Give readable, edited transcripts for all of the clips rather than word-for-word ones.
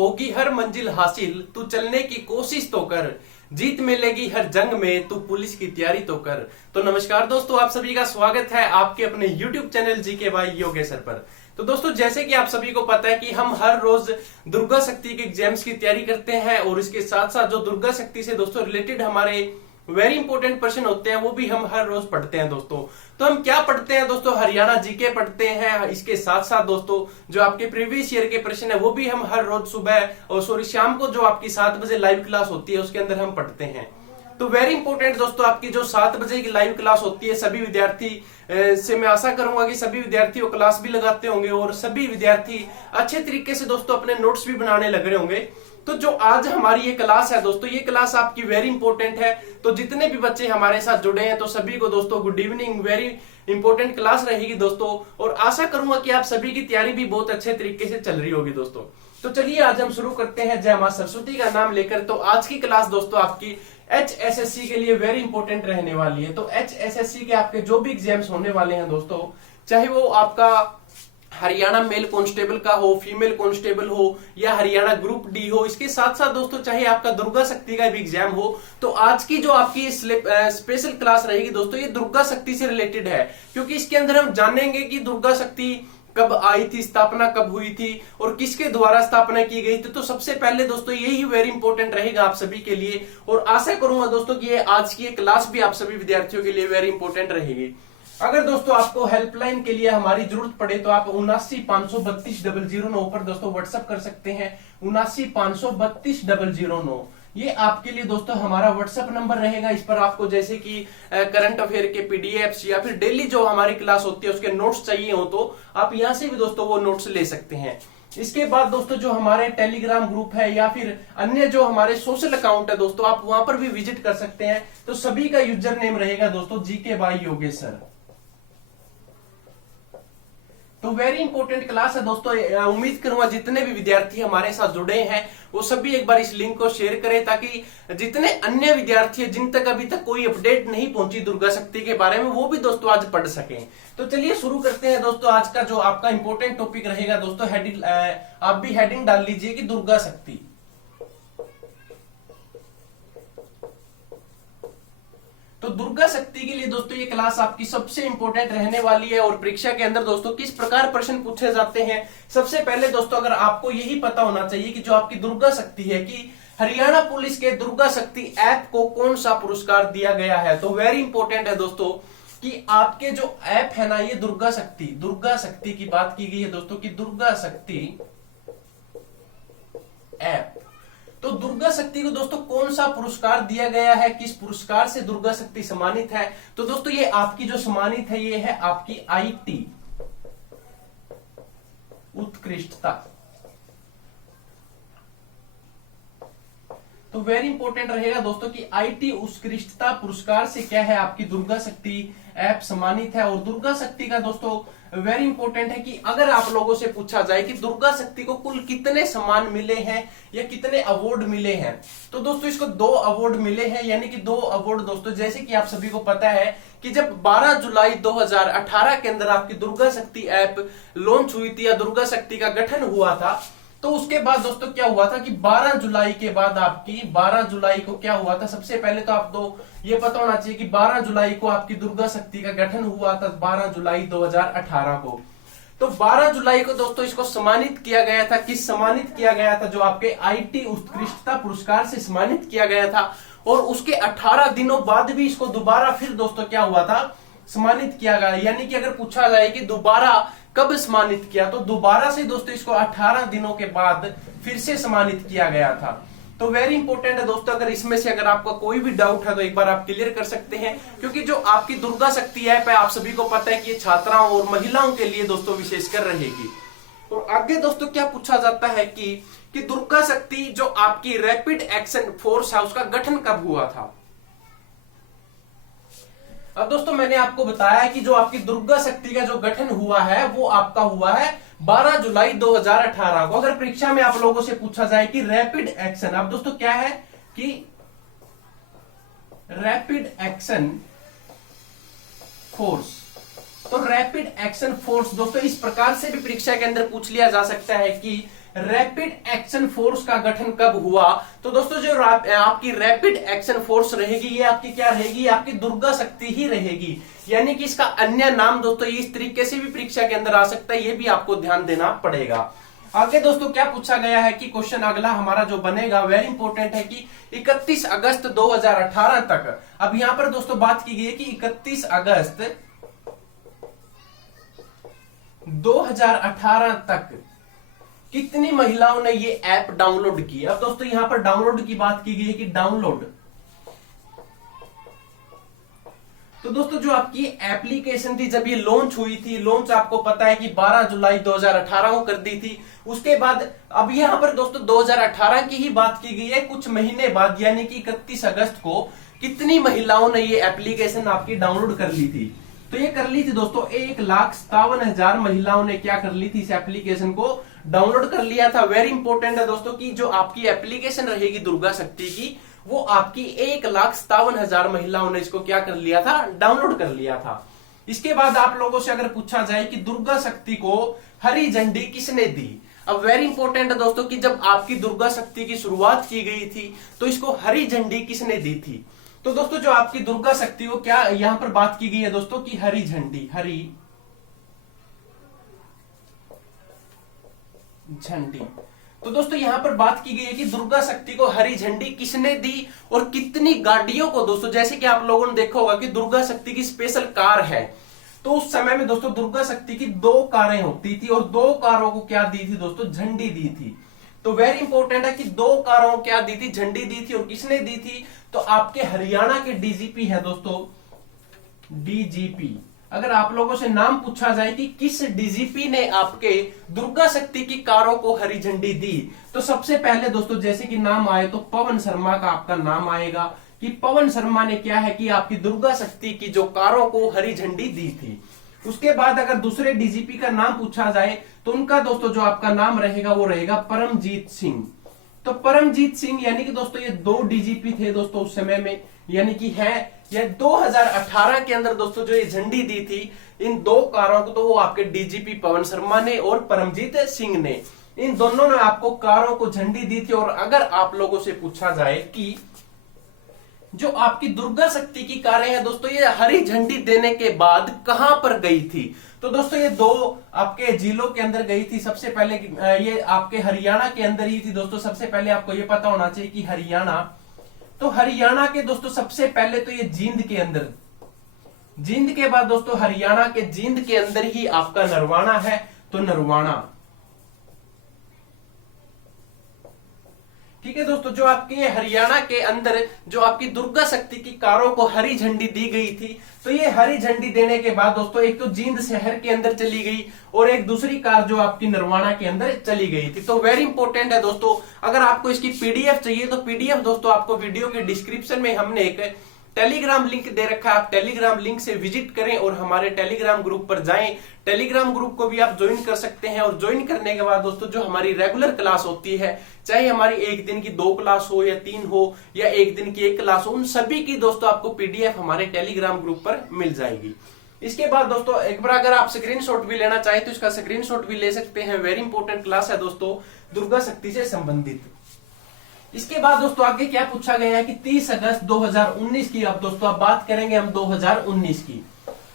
होगी हर मंजिल हासिल, तू चलने की कोशिश तो कर, जीत मिलेगी हर जंग में, तू पुलिस की तैयारी तो कर। तो नमस्कार दोस्तों, आप सभी का स्वागत है आपके अपने YouTube channel GK by Yogeshwar पर। तो दोस्तों, जैसे कि आप सभी को पता है कि हम हर रोज दुर्गा शक्ति के एग्जाम्स की तैयारी करते हैं और इसके साथ साथ जो दुर्गा शक्ति से दोस्तों रिलेटेड हमारे वेरी इंपॉर्टेंट क्वेश्चन होते हैं वो भी हम हर रोज पढ़ते हैं दोस्तों। तो हम क्या पढ़ते हैं दोस्तों? हरियाणा जीके पढ़ते हैं। इसके साथ साथ दोस्तों जो आपके प्रीवियस ईयर के प्रश्न है वो भी हम हर रोज सुबह और शाम को जो आपकी 7 बजे लाइव क्लास होती है उसके अंदर हम पढ़ते हैं। तो वेरी इंपॉर्टेंट दोस्तों, आपकी जो 7 बजे की लाइव क्लास होती है, सभी विद्यार्थी से मैं आशा करूंगा कि सभी विद्यार्थी वो क्लास भी लगाते होंगे और सभी विद्यार्थी अच्छे तरीके से दोस्तों अपने नोट्स भी बनाने लग रहे होंगे। तो जो आज हमारी ये क्लास है दोस्तों, ये क्लास आपकी वेरी इंपॉर्टेंट है। तो जितने भी बच्चे हमारे साथ जुड़े हैं तो सभी को दोस्तों good evening. Very important class रहेगी दोस्तों और आशा करूंगा कि आप सभी की तैयारी भी बहुत अच्छे तरीके से चल रही होगी दोस्तों। तो चलिए आज हम शुरू करते हैं जय मां सरस्वती का नाम लेकर। तो आज की क्लास दोस्तों आपकी HSSC के लिए वेरी इंपॉर्टेंट रहने वाली है। तो HSSC के आपके जो भी एग्जाम्स होने वाले हैं दोस्तों, चाहे वो आपका हरियाणा मेल कांस्टेबल का हो, फीमेल कांस्टेबल हो या हरियाणा ग्रुप डी हो, इसके साथ साथ दोस्तों चाहे आपका दुर्गा शक्ति का भी एग्जाम हो, तो आज की जो आपकी स्पेशल क्लास रहेगी दोस्तों ये दुर्गा शक्ति से रिलेटेड है। क्योंकि इसके अंदर हम जानेंगे कि दुर्गा शक्ति कब आई थी, स्थापना कब हुई थी और किसके द्वारा स्थापना की गई थी। तो सबसे पहले दोस्तों यही वेरी इंपॉर्टेंट रहेगा आप सभी के लिए और आशा करूंगा दोस्तों कि ये आज की क्लास भी आप सभी विद्यार्थियों के लिए वेरी इंपॉर्टेंट रहेगी। अगर दोस्तों आपको हेल्पलाइन के लिए हमारी जरूरत पड़े तो आप 79532009 पर दोस्तों व्हाट्सएप कर सकते हैं। 79532009 ये आपके लिए दोस्तों हमारा व्हाट्सएप नंबर रहेगा। इस पर आपको जैसे कि करंट अफेयर के पीडीएफ्स या फिर डेली जो हमारी क्लास होती है उसके नोट्स चाहिए हो तो आप यहां से भी दोस्तों वो नोट्स ले सकते हैं। इसके बाद दोस्तों जो हमारे टेलीग्राम ग्रुप है या फिर अन्य जो हमारे सोशल अकाउंट है दोस्तों, आप वहां पर भी विजिट कर सकते हैं। तो सभी का यूजर नेम रहेगा दोस्तों जीके बाय योगेश्वर। तो वेरी इंपॉर्टेंट क्लास है दोस्तों। उम्मीद करूंगा जितने भी विद्यार्थी हमारे साथ जुड़े हैं वो सभी एक बार इस लिंक को शेयर करें ताकि जितने अन्य विद्यार्थी हैं जिन तक अभी तक कोई अपडेट नहीं पहुंची दुर्गा शक्ति के बारे में वो भी दोस्तों आज पढ़ सकें। तो चलिए शुरू करते हैं दोस्तों। आज का जो आपका इंपॉर्टेंट टॉपिक रहेगा दोस्तों, हेडिंग आप भी हेडिंग डाल लीजिए कि दुर्गा शक्ति। तो दुर्गा शक्ति के लिए दोस्तों ये क्लास आपकी सबसे इंपॉर्टेंट रहने वाली है और परीक्षा के अंदर दोस्तों किस प्रकार प्रश्न पूछे जाते हैं। सबसे पहले दोस्तों अगर आपको यही पता होना चाहिए कि जो आपकी दुर्गा शक्ति है कि हरियाणा पुलिस के दुर्गा शक्ति ऐप को कौन सा पुरस्कार दिया गया है। तो वेरी इंपॉर्टेंट है दोस्तों कि आपके जो ऐप है ना ये दुर्गा शक्ति की बात की गई है दोस्तों कि दुर्गा शक्ति ऐप। तो दुर्गा शक्ति को दोस्तों कौन सा पुरस्कार दिया गया है, किस पुरस्कार से दुर्गा शक्ति सम्मानित है? तो दोस्तों ये आपकी जो सम्मानित है ये है आपकी IT उत्कृष्टता। तो वेरी इंपॉर्टेंट रहेगा दोस्तों कि IT उत्कृष्टता पुरस्कार से क्या है आपकी दुर्गा शक्ति ऐप सम्मानित है। और दुर्गा शक्ति का दोस्तों वेरी इंपॉर्टेंट है कि अगर आप लोगों से पूछा जाए कि दुर्गा शक्ति को कुल कितने सम्मान मिले हैं या कितने अवार्ड मिले हैं, तो दोस्तों इसको 2 अवार्ड मिले हैं। यानी कि 2 अवार्ड दोस्तों, जैसे कि आप सभी को पता है कि जब 12 जुलाई 2018 के अंदर आपकी दुर्गा शक्ति ऐप लॉन्च हुई थी या दुर्गा शक्ति का गठन हुआ था, तो उसके बाद दोस्तों क्या हुआ था कि 12 जुलाई के बाद आपकी 12 जुलाई को क्या हुआ था, सबसे पहले तो आपको ये पता होना चाहिए कि 12 जुलाई को आपकी दुर्गा शक्ति का गठन हुआ था 12 जुलाई 2018 को। तो 12 जुलाई को दोस्तों इसको सम्मानित किया गया था। किस सम्मानित किया गया था? जो आपके IT उत्कृष्टता पुरस्कार से सम्मानित किया गया था। और उसके 18 दिनों बाद भी इसको दोबारा फिर दोस्तों क्या हुआ था, सम्मानित किया गया। यानी कि अगर पूछा जाए कि दोबारा कब सम्मानित किया, तो दोबारा से दोस्तों इसको 18 दिनों के बाद फिर से सम्मानित किया गया था। तो वेरी इंपॉर्टेंट है दोस्तों, अगर इसमें से अगर आपका कोई भी डाउट है तो एक बार आप क्लियर कर सकते हैं। क्योंकि जो आपकी दुर्गा शक्ति ऐप है आप सभी को पता है कि ये छात्राओं और महिलाओं के लिए दोस्तों विशेषकर रहेगी। और आगे दोस्तों क्या पूछा जाता है कि दुर्गा शक्ति जो आपकी रैपिड एक्शन फोर्स है उसका गठन कब हुआ था। अब दोस्तों मैंने आपको बताया कि जो आपकी दुर्गा शक्ति का जो गठन हुआ है वो आपका हुआ है 12 जुलाई 2018 को। अगर परीक्षा में आप लोगों से पूछा जाए कि रैपिड एक्शन, अब दोस्तों क्या है कि रैपिड एक्शन फोर्स, तो रैपिड एक्शन फोर्स दोस्तों इस प्रकार से भी परीक्षा के अंदर पूछ लिया जा सकता है कि रैपिड एक्शन फोर्स का गठन कब हुआ? तो दोस्तों जो आपकी रैपिड एक्शन फोर्स रहेगी ये आपकी क्या रहेगी? आपकी दुर्गा शक्ति ही रहेगी। यानी कि इसका अन्य नाम दोस्तों ये इस तरीके से भी परीक्षा के अंदर आ सकता है, ये भी आपको ध्यान देना पड़ेगा। आगे दोस्तों क्या पूछा गया है कि क्वेश्चन अगला हमारा जो बनेगा वेरी इंपॉर्टेंट है कि 31 अगस्त 2018 तक, अब यहां पर दोस्तों बात की गई है कि 31 अगस्त 2018 तक कितनी महिलाओं ने ये ऐप डाउनलोड की? अब दोस्तों यहां पर डाउनलोड की बात की गई है कि डाउनलोड, तो दोस्तों जो आपकी एप्लीकेशन थी जब ये लॉन्च हुई थी, लॉन्च आपको पता है कि 12 जुलाई 2018 को कर दी थी। उसके बाद अब यहां पर दोस्तों 2018 की ही बात की गई है, कुछ महीने बाद यानी कि 31 अगस्त को कितनी महिलाओं ने ये एप्लीकेशन आपकी डाउनलोड कर ली थी? तो ये कर ली थी दोस्तों 1,57,000 महिलाओं ने क्या कर ली थी? इस एप्लीकेशन को डाउनलोड कर लिया था। वेरी इंपॉर्टेंट है दोस्तों कि जो आपकी एप्लीकेशन रहेगी दुर्गा शक्ति की, वो आपकी 1,57,000 महिलाओं ने इसको क्या कर लिया था? डाउनलोड कर लिया था। इसके बाद आप लोगों से अगर पूछा जाए कि दुर्गा शक्ति को हरी झंडी किसने दी? अब वेरी इंपॉर्टेंट है दोस्तों कि जब आपकी दुर्गा शक्ति की शुरुआत की गई थी तो इसको हरी झंडी किसने दी थी? तो दोस्तों जो आपकी दुर्गा शक्ति को क्या यहां पर बात की गई है दोस्तों कि हरी झंडी, हरी झंडी। तो दोस्तों यहां पर बात की गई है कि दुर्गा शक्ति को हरी झंडी किसने दी और कितनी गाड़ियों को? दोस्तों जैसे कि आप लोगों ने देखा होगा कि दुर्गा शक्ति की स्पेशल कार है, तो उस समय में दोस्तों दुर्गा शक्ति की 2 कारें होती थी और 2 कारों को क्या दी थी दोस्तों? झंडी दी थी। तो वेरी इंपॉर्टेंट है कि 2 कारों को क्या दी थी? झंडी दी थी। और किसने दी थी? तो आपके हरियाणा के डीजीपी है दोस्तों, डीजीपी। अगर आप लोगों से नाम पूछा जाए कि किस डीजीपी ने आपके दुर्गा शक्ति की कारों को हरी झंडी दी, तो सबसे पहले दोस्तों जैसे कि नाम आए तो पवन शर्मा का आपका नाम आएगा कि पवन शर्मा ने क्या है कि आपकी दुर्गा शक्ति की जो कारों को हरी झंडी दी थी। उसके बाद अगर दूसरे डीजीपी का नाम पूछा जाए तो उनका दोस्तों जो आपका नाम रहेगा वो रहेगा परमजीत सिंह। तो परमजीत सिंह यानी कि दोस्तों ये 2 डीजीपी थे दोस्तों उस समय में, यानी कि है ये 2018 के अंदर दोस्तों जो ये झंडी दी थी इन 2 कारों को, तो वो आपके डीजीपी पवन शर्मा ने और परमजीत सिंह ने, इन दोनों ने आपको कारों को झंडी दी थी। और अगर आप लोगों से पूछा जाए कि जो आपकी दुर्गा शक्ति की कारें हैं दोस्तों ये हरी झंडी देने के बाद कहां पर गई थी, तो दोस्तों ये 2 आपके जिलों के अंदर गई थी। सबसे पहले ये आपके हरियाणा के अंदर ही थी दोस्तों। सबसे पहले आपको ये पता होना चाहिए कि हरियाणा, तो हरियाणा के दोस्तों सबसे पहले तो ये जींद के अंदर, जींद के बाद दोस्तों हरियाणा के जींद के अंदर ही आपका नरवाना है, तो नरवाना। ठीक है दोस्तों, जो आपके हरियाणा के अंदर जो आपकी दुर्गा शक्ति की कारों को हरी झंडी दी गई थी, तो ये हरी झंडी देने के बाद दोस्तों एक तो जींद शहर के अंदर चली गई और एक दूसरी कार जो आपकी नरवाना के अंदर चली गई थी। तो वेरी इंपॉर्टेंट है दोस्तों, अगर आपको इसकी पीडीएफ चाहिए तो पीडीएफ दोस्तों आपको वीडियो के डिस्क्रिप्शन में हमने एक टेलीग्राम लिंक दे रखा है, आप टेलीग्राम लिंक से विजिट करें और हमारे टेलीग्राम ग्रुप पर जाएं। टेलीग्राम ग्रुप को भी आप ज्वाइन कर सकते हैं और ज्वाइन करने के बाद दोस्तों जो हमारी रेगुलर क्लास होती है, चाहे हमारी एक दिन की 2 क्लास हो या 3 हो या एक दिन की 1 क्लास हो, उन सभी की दोस्तों आपको पीडीएफ हमारे टेलीग्राम ग्रुप पर मिल जाएगी। इसके बाद दोस्तों एक बार अगर आप स्क्रीनशॉट भी लेना चाहें तो इसका स्क्रीनशॉट भी ले सकते हैं। वेरी इंपॉर्टेंट क्लास है दोस्तों दुर्गा शक्ति से संबंधित। इसके बाद दोस्तों आगे क्या पूछा गया है कि 30 अगस्त 2019 की, अब दोस्तों अब बात करेंगे हम 2019 की,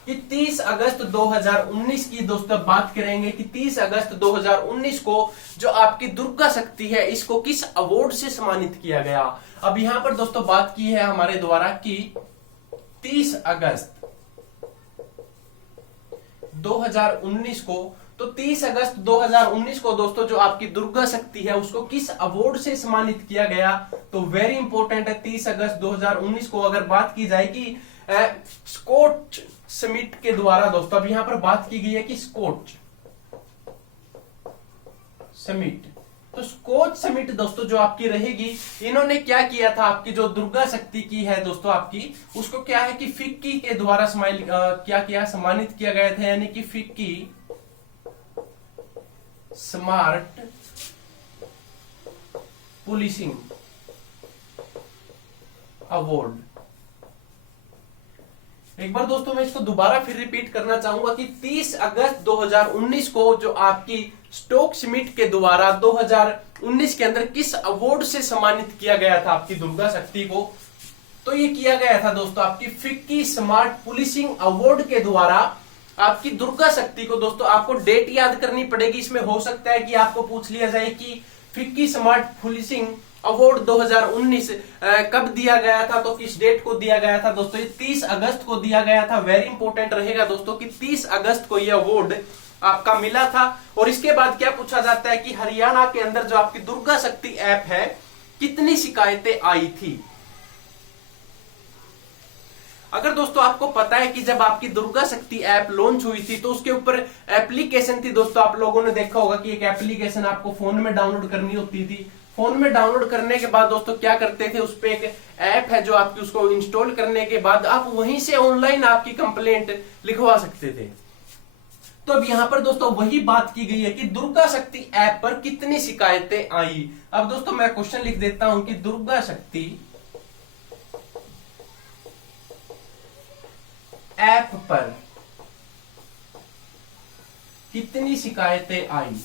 कि 30 अगस्त 2019 की दोस्तों बात करेंगे कि 30 अगस्त 2019 को जो आपकी दुर्गा शक्ति है इसको किस अवार्ड से सम्मानित किया गया। अब यहां पर दोस्तों बात की है हमारे द्वारा कि 30 अगस्त 2019 को, तो 30 अगस्त 2019 को दोस्तों जो आपकी दुर्गा शक्ति है उसको किस अवार्ड से सम्मानित किया गया। तो वेरी इंपॉर्टेंट है 30 अगस्त 2019 को अगर बात की जाए कि स्कॉच समिट के द्वारा दोस्तों, अब यहां पर बात की गई है कि स्कॉच समिट, तो स्कॉच समिट दोस्तों जो आपकी रहेगी, इन्होंने क्या किया था, आपकी जो दुर्गा शक्ति की है दोस्तों आपकी, उसको क्या है कि फिक्की के द्वारा क्या किया, सम्मानित किया गया था, यानी कि फिक्की स्मार्ट पुलिसिंग अवार्ड। एक बार दोस्तों मैं इसको दोबारा फिर रिपीट करना चाहूंगा कि 30 अगस्त 2019 को जो आपकी स्टोक स्मिथ के द्वारा 2019 के अंदर किस अवार्ड से सम्मानित किया गया था आपकी दुर्गा शक्ति को, तो ये किया गया था दोस्तों आपकी फिक्की स्मार्ट पुलिसिंग अवार्ड के द्वारा आपकी दुर्गा शक्ति को। दोस्तों आपको डेट याद करनी पड़ेगी, इसमें हो सकता है कि आपको पूछ लिया जाए कि फिक्की स्मार्ट पुलिसिंग अवार्ड 2019 कब दिया गया था, तो किस डेट को दिया गया था दोस्तों, ये 30 अगस्त को दिया गया था। वेरी इंपॉर्टेंट रहेगा दोस्तों कि 30 अगस्त को ये अवार्ड आपका मिला था। और इसके बाद क्या पूछा जाता है कि हरियाणा के अंदर जो आपकी दुर्गा शक्ति ऐप है कितनी शिकायतें आई थी। अगर दोस्तों आपको पता है कि जब आपकी दुर्गा शक्ति ऐप लॉन्च हुई थी तो उसके ऊपर एप्लीकेशन थी दोस्तों, आप लोगों ने देखा होगा कि एक एप्लीकेशन आपको फोन में डाउनलोड करनी होती थी। फोन में डाउनलोड करने के बाद दोस्तों क्या करते थे, उस पे एक ऐप है जो आपकी, उसको इंस्टॉल करने के बाद आप वहीं से ऑनलाइन आपकी कंप्लेंट लिखवा सकते थे। तो अब यहां पर दोस्तों वही बात की गई है कि दुर्गा शक्ति ऐप पर कितनी शिकायतें आई। अब दोस्तों मैं क्वेश्चन लिख देता हूं कि दुर्गा शक्ति ऐप पर कितनी शिकायतें आई।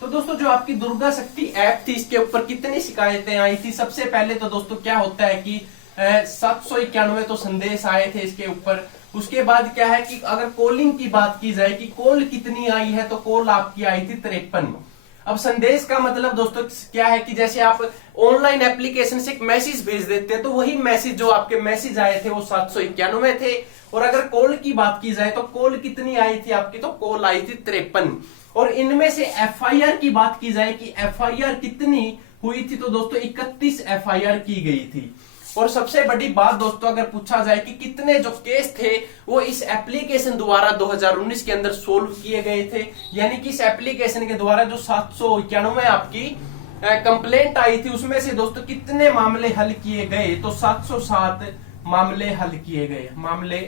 तो दोस्तों जो आपकी दुर्गा शक्ति ऐप थी इसके ऊपर कितनी शिकायतें आई थी। सबसे पहले तो दोस्तों क्या होता है कि 791 तो संदेश आए थे इसके ऊपर। उसके बाद क्या है कि अगर कॉलिंग की बात की जाए कि कॉल कितनी आई है, तो कॉल आपकी आई थी 53। अब संदेश का मतलब दोस्तों क्या है कि जैसे आप ऑनलाइन एप्लीकेशन से एक मैसेज भेज देते हैं तो वही मैसेज जो आपके मैसेज आए थे वो 791 थे। और अगर कॉल की बात की जाए तो कॉल कितनी आई थी आपकी, तो कॉल आई थी 53। और इनमें से एफआईआर की बात की जाए कि एफआईआर कितनी हुई थी, तो दोस्तों 31 एफआईआर की गई थी। और सबसे बड़ी बात दोस्तों अगर पूछा जाए कि कितने जो केस थे वो इस एप्लीकेशन द्वारा 2019 के अंदर सोल्व किए गए थे, यानी कि इस एप्लीकेशन के द्वारा जो 791 आपकी कंप्लेंट आई थी उसमें से दोस्तों कितने मामले हल किए गए, तो 707 मामले हल किए गए, मामले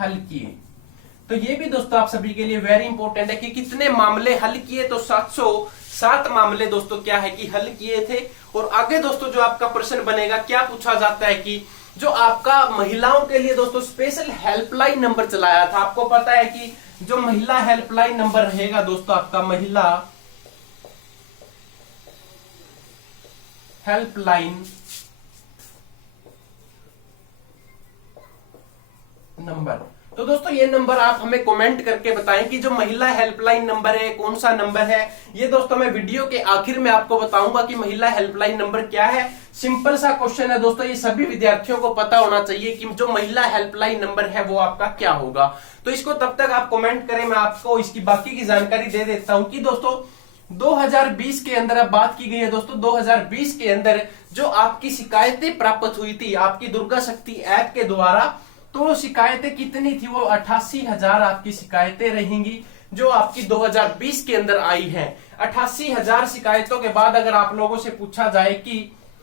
हल किए। तो ये भी दोस्तों आप सभी के लिए वेरी इंपॉर्टेंट है कि कितने मामले हल किए, तो 707 मामले दोस्तों क्या है कि हल किए थे। और आगे दोस्तों जो आपका प्रश्न बनेगा, क्या पूछा जाता है कि जो आपका महिलाओं के लिए दोस्तों स्पेशल हेल्पलाइन नंबर चलाया था, आपको पता है कि जो महिला हेल्पलाइन नंबर रहेगा दोस्तों आपका महिला हेल्पलाइन नंबर, तो दोस्तों ये नंबर आप हमें कमेंट करके बताएं कि जो महिला हेल्पलाइन नंबर है कौन सा नंबर है। ये दोस्तों मैं वीडियो के आखिर में आपको बताऊंगा कि महिला हेल्पलाइन नंबर क्या है। सिंपल सा क्वेश्चन है दोस्तों, ये सभी विद्यार्थियों को पता होना चाहिए कि जो महिला हेल्पलाइन नंबर है वो आपका क्या होगा। तो इसको तब तक आप कमेंट करें, मैं आपको इसकी बाकी की जानकारी दे देता हूं कि दोस्तों 2020 के अंदर अब बात की गई है दोस्तों, 2020 के अंदर जो आपकी शिकायतें प्राप्त हुई थी आपकी दुर्गा शक्ति ऐप के द्वारा, तो शिकायतें कितनी थी, वो 88,000 आपकी शिकायतें रहेंगी जो आपकी 2020 के अंदर आई हैं। 88,000 शिकायतों के बाद अगर आप लोगों से पूछा जाए कि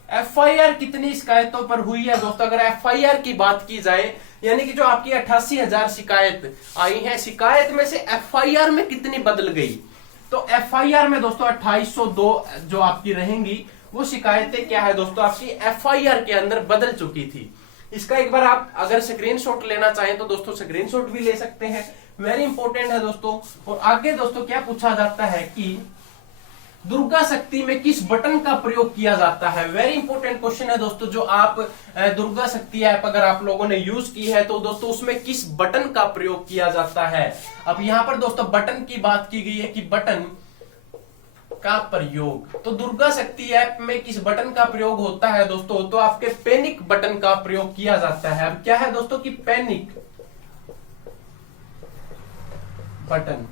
एफआईआर कितनी शिकायतों पर हुई है दोस्तों, अगर एफआईआर की बात की जाए यानी कि जो आपकी 88,000 शिकायत आई है, शिकायत में से एफआईआर में कितनी बदल गई, तो एफआईआर में दोस्तों 2802 जो आपकी रहेंगी वो शिकायतें क्या है दोस्तों आपकी एफआईआर के अंदर बदल चुकी थी। इसका एक बार आप अगर स्क्रीनशॉट लेना चाहें तो दोस्तों स्क्रीनशॉट भी ले सकते हैं, वेरी इंपॉर्टेंट है दोस्तों। और आगे दोस्तों क्या पूछा जाता है कि दुर्गा शक्ति में किस बटन का प्रयोग किया जाता है। वेरी इंपॉर्टेंट क्वेश्चन है दोस्तों, जो आप दुर्गा शक्ति ऐप अगर आप लोगों ने यूज की है तो दोस्तों उसमें किस बटन का प्रयोग किया जाता है। अब यहाँ पर दोस्तों बटन की बात की गई है कि बटन का प्रयोग, तो दुर्गा शक्ति ऐप में किस बटन का प्रयोग होता है दोस्तों, तो आपके पैनिक बटन का प्रयोग किया जाता है। अब क्या है दोस्तों कि पैनिक बटन,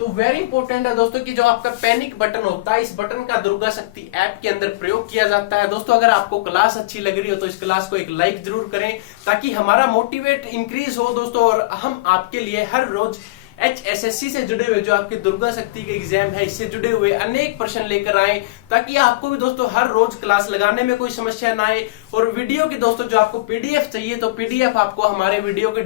तो वेरी इंपॉर्टेंट है दोस्तों कि जो आपका पैनिक बटन होता है इस बटन का दुर्गा शक्ति ऐप के अंदर प्रयोग किया जाता है। दोस्तों अगर आपको क्लास अच्छी लग रही हो तो इस क्लास को एक लाइक जरूर करें ताकि हमारा मोटिवेट इंक्रीज हो दोस्तों, और हम आपके लिए हर रोज HSSC से जुड़े हुए जो आपके दुर्गा शक्ति के एग्जाम है इससे जुड़े हुए अनेक प्रश्न लेकर आए ताकि आपको भी दोस्तों हर रोज क्लास लगाने में कोई समस्या ना आए। और वीडियो की दोस्तों जो आपको PDF चाहिए तो PDF आपको हमारे वीडियो के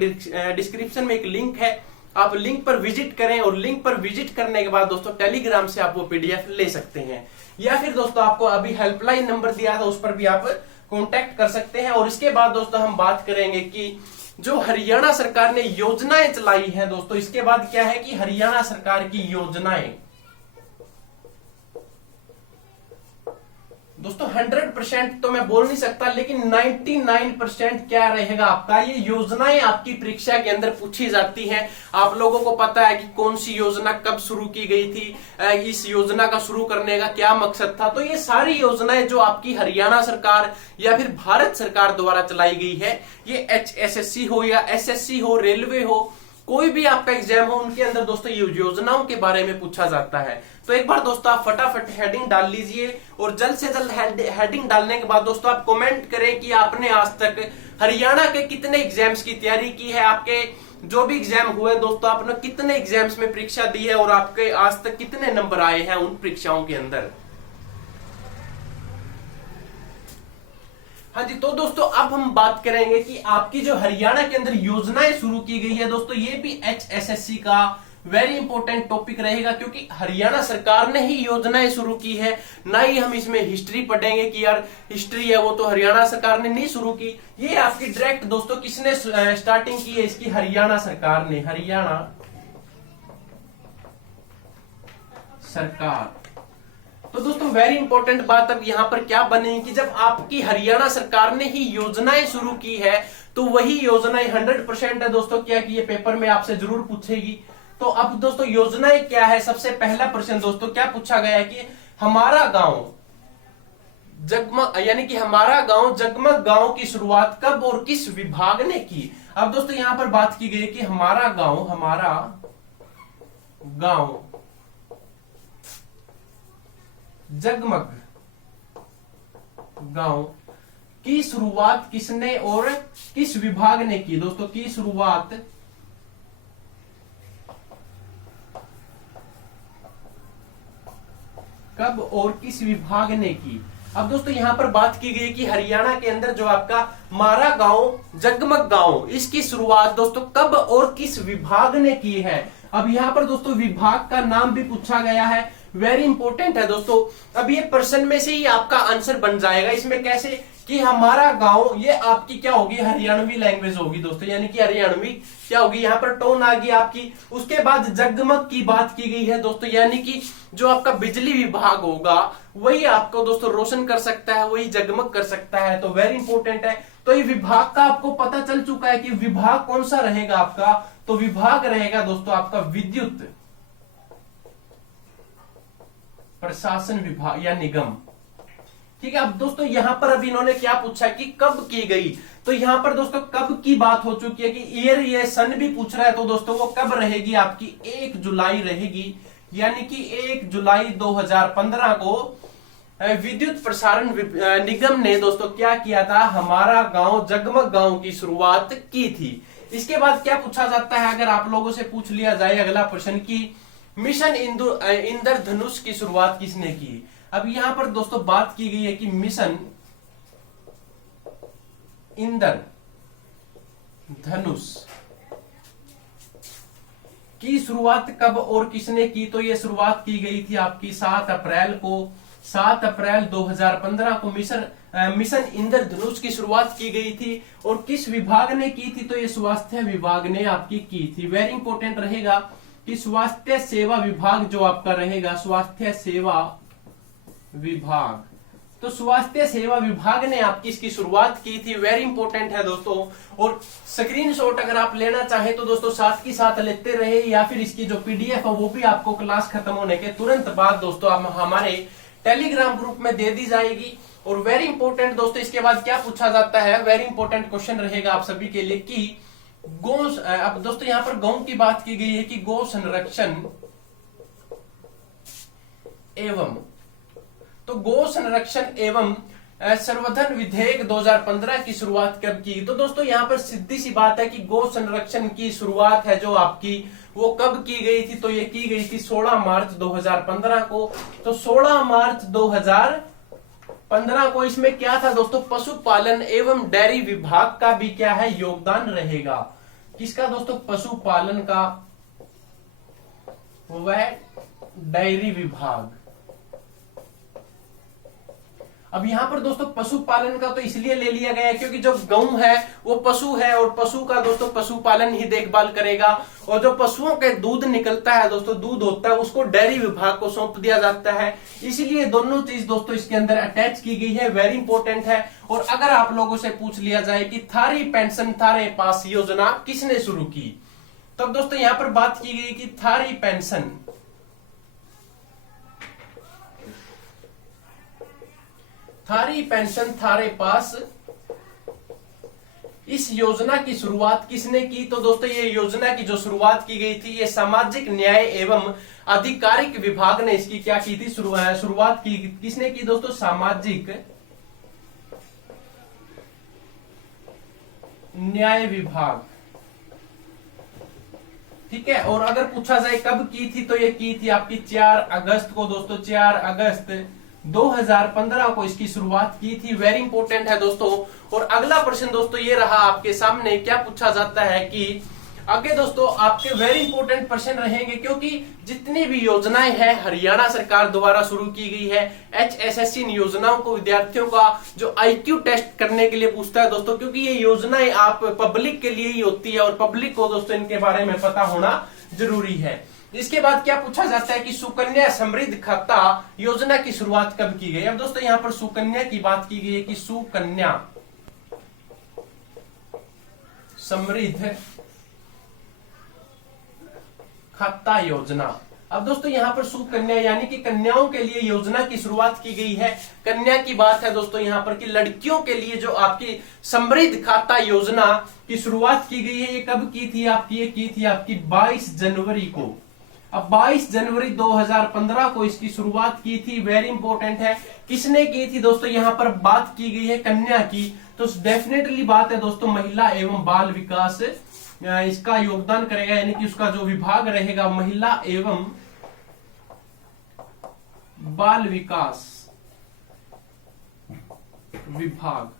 डिस्क्रिप्शन में एक लिंक है, आप लिंक पर विजिट करें और लिंक पर विजिट करने के बाद दोस्तों टेलीग्राम से आप वो पीडीएफ ले सकते हैं, या फिर दोस्तों आपको अभी हेल्पलाइन नंबर दिया था उस पर भी आप कांटेक्ट कर सकते हैं। और इसके बाद दोस्तों हम बात करेंगे कि जो हरियाणा सरकार ने योजनाएं चलाई हैं दोस्तों, इसके बाद क्या है कि हरियाणा सरकार की योजनाएं दोस्तों 100% तो मैं बोल नहीं सकता, लेकिन 99% क्या रहेगा आपका, ये योजनाएं आपकी परीक्षा के अंदर पूछी जाती हैं। आप लोगों को पता है कि कौन सी योजना कब शुरू की गई थी, इस योजना का शुरू करने का क्या मकसद था। तो ये सारी योजनाएं जो आपकी हरियाणा सरकार या फिर भारत सरकार द्वारा चलाई गई है, ये HSSC हो या SSC हो, रेलवे हो, कोई भी आपका एग्जाम हो, उनके अंदर दोस्तों ये योजनाओं के बारे में पूछा जाता है। तो एक बार दोस्तों आप फटाफट हेडिंग डाल लीजिए, और जल्द से जल्द हेडिंग डालने के बाद दोस्तों आप कमेंट करें कि आपने आज तक हरियाणा के कितने एग्जाम्स की तैयारी की है, आपके जो भी एग्जाम हुए दोस्तों आपने कितने एग्जाम्स में परीक्षा दी है, और आपके आज तक कितने नंबर आए हैं उन परीक्षाओं के अंदर। हाँ जी, तो दोस्तों अब हम बात करेंगे कि आपकी जो हरियाणा के अंदर योजनाएं शुरू की गई है दोस्तों, ये भी HSSC का वेरी इंपॉर्टेंट टॉपिक रहेगा, क्योंकि हरियाणा सरकार ने ही योजनाएं शुरू की है। ना ही हम इसमें हिस्ट्री पढ़ेंगे कि यार हिस्ट्री है वो तो हरियाणा सरकार ने नहीं शुरू की। ये आपकी डायरेक्ट दोस्तों किसने स्टार्टिंग की है इसकी, हरियाणा सरकार ने, हरियाणा सरकार। तो दोस्तों वेरी इंपॉर्टेंट बात अब यहां पर क्या बनेगी कि जब आपकी हरियाणा सरकार ने ही योजनाएं शुरू की है, तो वही योजनाएं 100% है दोस्तों क्या कि ये पेपर में आपसे जरूर पूछेगी। तो अब दोस्तों योजनाएं क्या है, सबसे पहला प्रश्न दोस्तों क्या पूछा गया है कि हमारा गांव जगमग, यानी कि हमारा गांव जगमग गांव की शुरुआत कब और किस विभाग ने की। अब दोस्तों यहां पर बात की गई कि हमारा गांव जगमग गांव की शुरुआत किसने और किस विभाग ने की। दोस्तों की शुरुआत कब और किस विभाग ने की। अब दोस्तों यहां पर बात की गई कि हरियाणा के अंदर जो आपका मारा गांव जगमग गांव, इसकी शुरुआत दोस्तों कब और किस विभाग ने की है। अब यहां पर दोस्तों विभाग का नाम भी पूछा गया है, वेरी इंपॉर्टेंट है दोस्तों। अब ये प्रश्न में से ही आपका आंसर बन जाएगा। इसमें कैसे कि हमारा गांव, ये आपकी क्या होगी, हरियाणवी लैंग्वेज होगी दोस्तों, यानी कि हरियाणवी क्या होगी, यहाँ पर टोन आ गई आपकी। उसके बाद जगमग की बात की गई है दोस्तों, यानी कि जो आपका बिजली विभाग होगा वही आपको दोस्तों रोशन कर सकता है, वही जगमग कर सकता है। तो वेरी इंपॉर्टेंट है। तो ये विभाग का आपको पता चल चुका है कि विभाग कौन सा रहेगा आपका, तो विभाग रहेगा दोस्तों आपका विद्युत प्रशासन विभाग या निगम। ठीक है। अब दोस्तों यहां पर अभी इन्होंने क्या पूछा कि कब की गई, तो यहां पर दोस्तों कब की बात हो चुकी है कि ईयर ये सन भी पूछ रहा है, तो दोस्तों वो कब रहेगी आपकी 1 जुलाई रहेगी, यानी कि 1 जुलाई 2015 को विद्युत प्रसारण निगम ने दोस्तों क्या किया था, हमारा गांव जगमग गांव की शुरुआत की थी। इसके बाद क्या पूछा जाता है, अगर आप लोगों से पूछ लिया जाए अगला प्रश्न की मिशन इंद्रधनुष की शुरुआत किसने की। अब यहां पर दोस्तों बात की गई है कि मिशन इंद्रधनुष की शुरुआत कब और किसने की, तो ये शुरुआत की गई थी आपकी 7 अप्रैल 2015 को मिशन इंद्रधनुष की शुरुआत की गई थी। और किस विभाग ने की थी, तो ये स्वास्थ्य विभाग ने आपकी की थी। वेरी इंपॉर्टेंट रहेगा कि स्वास्थ्य सेवा विभाग जो आपका रहेगा, स्वास्थ्य सेवा विभाग, तो स्वास्थ्य सेवा विभाग ने आपकी इसकी शुरुआत की थी। वेरी इंपॉर्टेंट है दोस्तों। और स्क्रीनशॉट अगर आप लेना चाहे तो दोस्तों साथ की साथ लेते रहे, या फिर इसकी जो पीडीएफ है वो भी आपको क्लास खत्म होने के तुरंत बाद दोस्तों हमारे टेलीग्राम ग्रुप में दे दी जाएगी। और वेरी इंपॉर्टेंट दोस्तों इसके बाद क्या पूछा जाता है, वेरी इंपॉर्टेंट क्वेश्चन रहेगा आप सभी के लिए कि गौ, अब दोस्तों यहां पर गौ की बात की गई है कि गौ संरक्षण एवं, तो गौ संरक्षण एवं संवर्धन विधेयक 2015 की शुरुआत कब की। तो दोस्तों यहां पर सीधी सी बात है कि गौ संरक्षण की शुरुआत है जो आपकी वो कब की गई थी, तो ये की गई थी 16 मार्च 2015 को। तो 16 मार्च 2015 को इसमें क्या था दोस्तों, पशुपालन एवं डेयरी विभाग का भी क्या है योगदान रहेगा। किसका दोस्तों, पशुपालन का व डेयरी विभाग। अब यहां पर दोस्तों पशुपालन का तो इसलिए ले लिया गया है क्योंकि जो गऊ है वो पशु है और पशु का दोस्तों पशुपालन ही देखभाल करेगा, और जो पशुओं के दूध निकलता है दोस्तों, दूध होता है, उसको डेयरी विभाग को सौंप दिया जाता है। इसीलिए दोनों चीज दोस्तों इसके अंदर अटैच की गई है, वेरी इंपॉर्टेंट है। और अगर आप लोगों से पूछ लिया जाए कि थारी पेंशन थारे पास योजना किसने शुरू की, तब दोस्तों यहां पर बात की गई कि थारी पेंशन थारे पास, इस योजना की शुरुआत किसने की? तो दोस्तों ये योजना की जो शुरुआत की गई थी, ये सामाजिक न्याय एवं आधिकारिक विभाग ने इसकी क्या की थी, शुरुआत की किसने की दोस्तों? सामाजिक न्याय विभाग। ठीक है, और अगर पूछा जाए कब की थी, तो ये की थी आपकी 4 अगस्त को दोस्तों, 4 अगस्त 2015 को इसकी शुरुआत की थी। वेरी इंपॉर्टेंट है दोस्तों। और अगला प्रश्न दोस्तों ये रहा आपके सामने, क्या पूछा जाता है कि आगे दोस्तों आपके वेरी इंपॉर्टेंट प्रश्न रहेंगे, क्योंकि जितनी भी योजनाएं हैं हरियाणा सरकार द्वारा शुरू की गई है, HSSC इन योजनाओं को विद्यार्थियों का जो IQ टेस्ट करने के लिए पूछता है दोस्तों, क्योंकि ये योजनाएं आप पब्लिक के लिए ही होती है और पब्लिक को दोस्तों इनके बारे में पता होना जरूरी है। इसके बाद क्या पूछा जाता है कि सुकन्या समृद्धि खाता योजना की शुरुआत कब की गई? अब दोस्तों यहां पर सुकन्या की बात की गई है कि सुकन्या समृद्धि खाता योजना। अब दोस्तों यहां पर सुकन्या यानी कि कन्याओं के लिए योजना की शुरुआत की गई है। कन्या की बात है दोस्तों यहां पर कि लड़कियों के लिए जो आपकी समृद्धि खाता योजना की शुरुआत की गई है, ये कब की थी आपकी? ये की थी आपकी 22 जनवरी को। अब 22 जनवरी 2015 को इसकी शुरुआत की थी। वेरी इंपॉर्टेंट है, किसने की थी दोस्तों? यहां पर बात की गई है कन्या की, तो डेफिनेटली बात है दोस्तों महिला एवं बाल विकास इसका योगदान करेगा, यानी कि उसका जो विभाग रहेगा महिला एवं बाल विकास विभाग।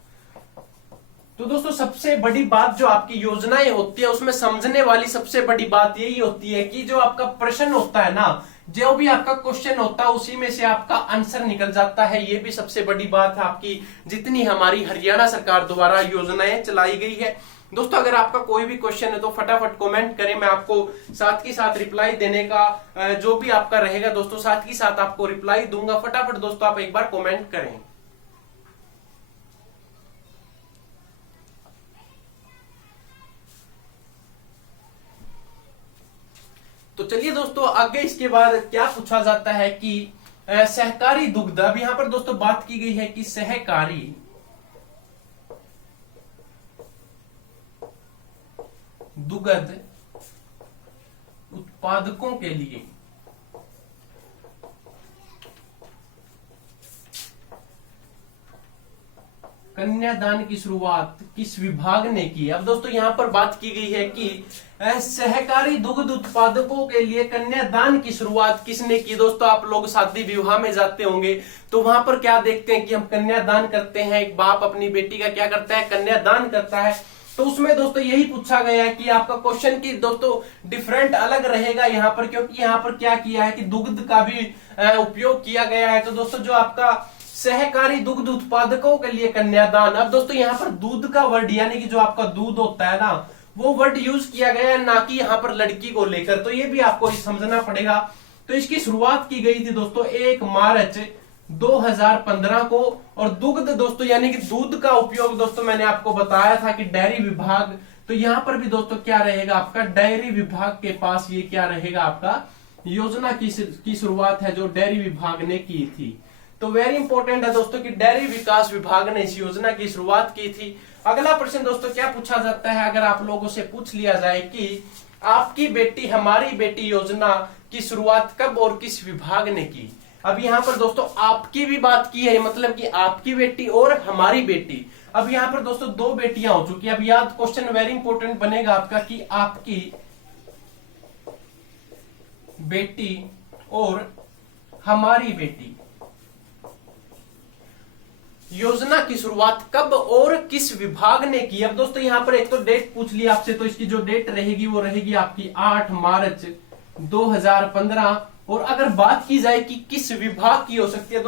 तो दोस्तों सबसे बड़ी बात जो आपकी योजनाएं होती है उसमें समझने वाली सबसे बड़ी बात यही होती है कि जो आपका प्रश्न होता है ना, जो भी आपका क्वेश्चन होता है उसी में से आपका आंसर निकल जाता है। ये भी सबसे बड़ी बात है आपकी, जितनी हमारी हरियाणा सरकार द्वारा योजनाएं चलाई गई है। दोस्तों अगर आपका कोई भी क्वेश्चन है तो फटाफट कमेंट करें, मैं आपको साथ के साथ रिप्लाई देने का जो भी आपका रहेगा दोस्तों साथ ही साथ आपको रिप्लाई दूंगा। फटाफट दोस्तों आप एक बार कमेंट करें। तो चलिए दोस्तों आगे इसके बाद क्या पूछा जाता है कि सहकारी दुग्ध। अब यहां पर दोस्तों बात की गई है कि सहकारी दुग्ध उत्पादकों के लिए कन्यादान की शुरुआत किस विभाग ने की? अब दोस्तों यहां पर बात की गई है कि सहकारी दुग्ध उत्पादकों के लिए कन्यादान की शुरुआत किसने की? दोस्तों आप लोग शादी विवाह में जाते होंगे तो वहां पर क्या देखते हैं कि हम कन्यादान करते हैं, एक बाप अपनी बेटी का क्या करता है? कन्यादान करता है। तो उसमें दोस्तों यही पूछा गया है कि आपका क्वेश्चन की दोस्तों डिफरेंट अलग रहेगा यहाँ पर, क्योंकि यहाँ पर क्या किया है कि दुग्ध का भी उपयोग किया गया है। तो दोस्तों जो आपका सहकारी दुग्ध उत्पादकों के लिए कन्यादान, अब दोस्तों यहाँ पर दूध का वर्ड यानी कि जो आपका दूध होता है ना, वो वर्ड यूज किया गया है, ना कि यहाँ पर लड़की को लेकर। तो ये भी आपको समझना पड़ेगा। तो इसकी शुरुआत की गई थी दोस्तों 1 मार्च 2015 को। और दुग्ध दोस्तों यानी कि दूध का उपयोग दोस्तों मैंने आपको बताया था कि डेयरी विभाग, तो यहां पर भी दोस्तों क्या रहेगा आपका? डेयरी विभाग के पास ये क्या रहेगा आपका? योजना की शुरुआत है जो डेयरी विभाग ने की थी। तो वेरी इंपॉर्टेंट है दोस्तों कि डेयरी विकास विभाग ने इस योजना की शुरुआत की थी। अगला प्रश्न दोस्तों क्या पूछा जाता है, अगर आप लोगों से पूछ लिया जाए कि आपकी बेटी हमारी बेटी योजना की शुरुआत कब और किस विभाग ने की? अब यहाँ पर दोस्तों आपकी भी बात की है, मतलब कि आपकी बेटी और हमारी बेटी। अब यहाँ पर दोस्तों 2 बेटियां हो चुकी है। अब याद क्वेश्चन वेरी इंपॉर्टेंट बनेगा आपका कि आपकी बेटी और हमारी बेटी योजना की शुरुआत कब और किस विभाग ने की? अब दोस्तों यहाँ पर एक तो डेट पूछ ली आपसे, तो इसकी जो डेट रहेगी वो रहेगी आपकी 8 मार्च 2015। और अगर बात की जाए कि किस विभाग की हो सकती है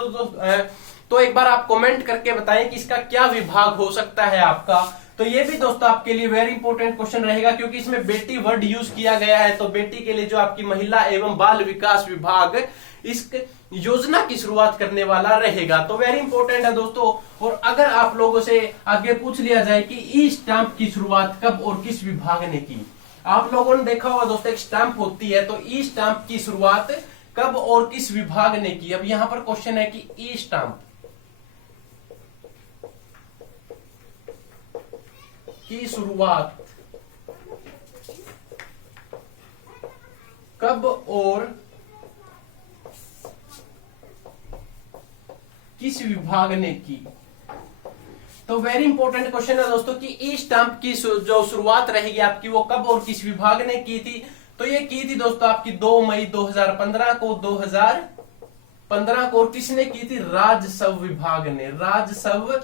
तो एक बार आप कमेंट करके बताएं कि इसका क्या विभाग हो सकता है आपका। तो ये भी दोस्तों आपके लिए वेरी इंपॉर्टेंट क्वेश्चन रहेगा, क्योंकि इसमें बेटी वर्ड यूज किया गया है। तो बेटी के लिए जो आपकी महिला एवं बाल विकास विभाग इस योजना की शुरुआत करने वाला रहेगा। तो वेरी इंपॉर्टेंट है दोस्तों। और अगर आप लोगों से आगे पूछ लिया जाए कि ई स्टाम्प की शुरुआत कब और किस विभाग ने की, आप लोगों ने देखा होगा दोस्तों एक स्टाम्प होती है, तो ई स्टाम्प की शुरुआत कब और किस विभाग ने की। अब यहां पर क्वेश्चन है कि ई स्टाम्प की शुरुआत कब और किस विभाग ने की। तो वेरी इंपॉर्टेंट क्वेश्चन है दोस्तों कि ई स्टाम्प की जो शुरुआत रहेगी आपकी वो कब और किस विभाग ने की थी। तो ये की थी दोस्तों आपकी 2 मई 2015 को, 2015 को। और किसने की थी? राजस्व विभाग ने, राजस्व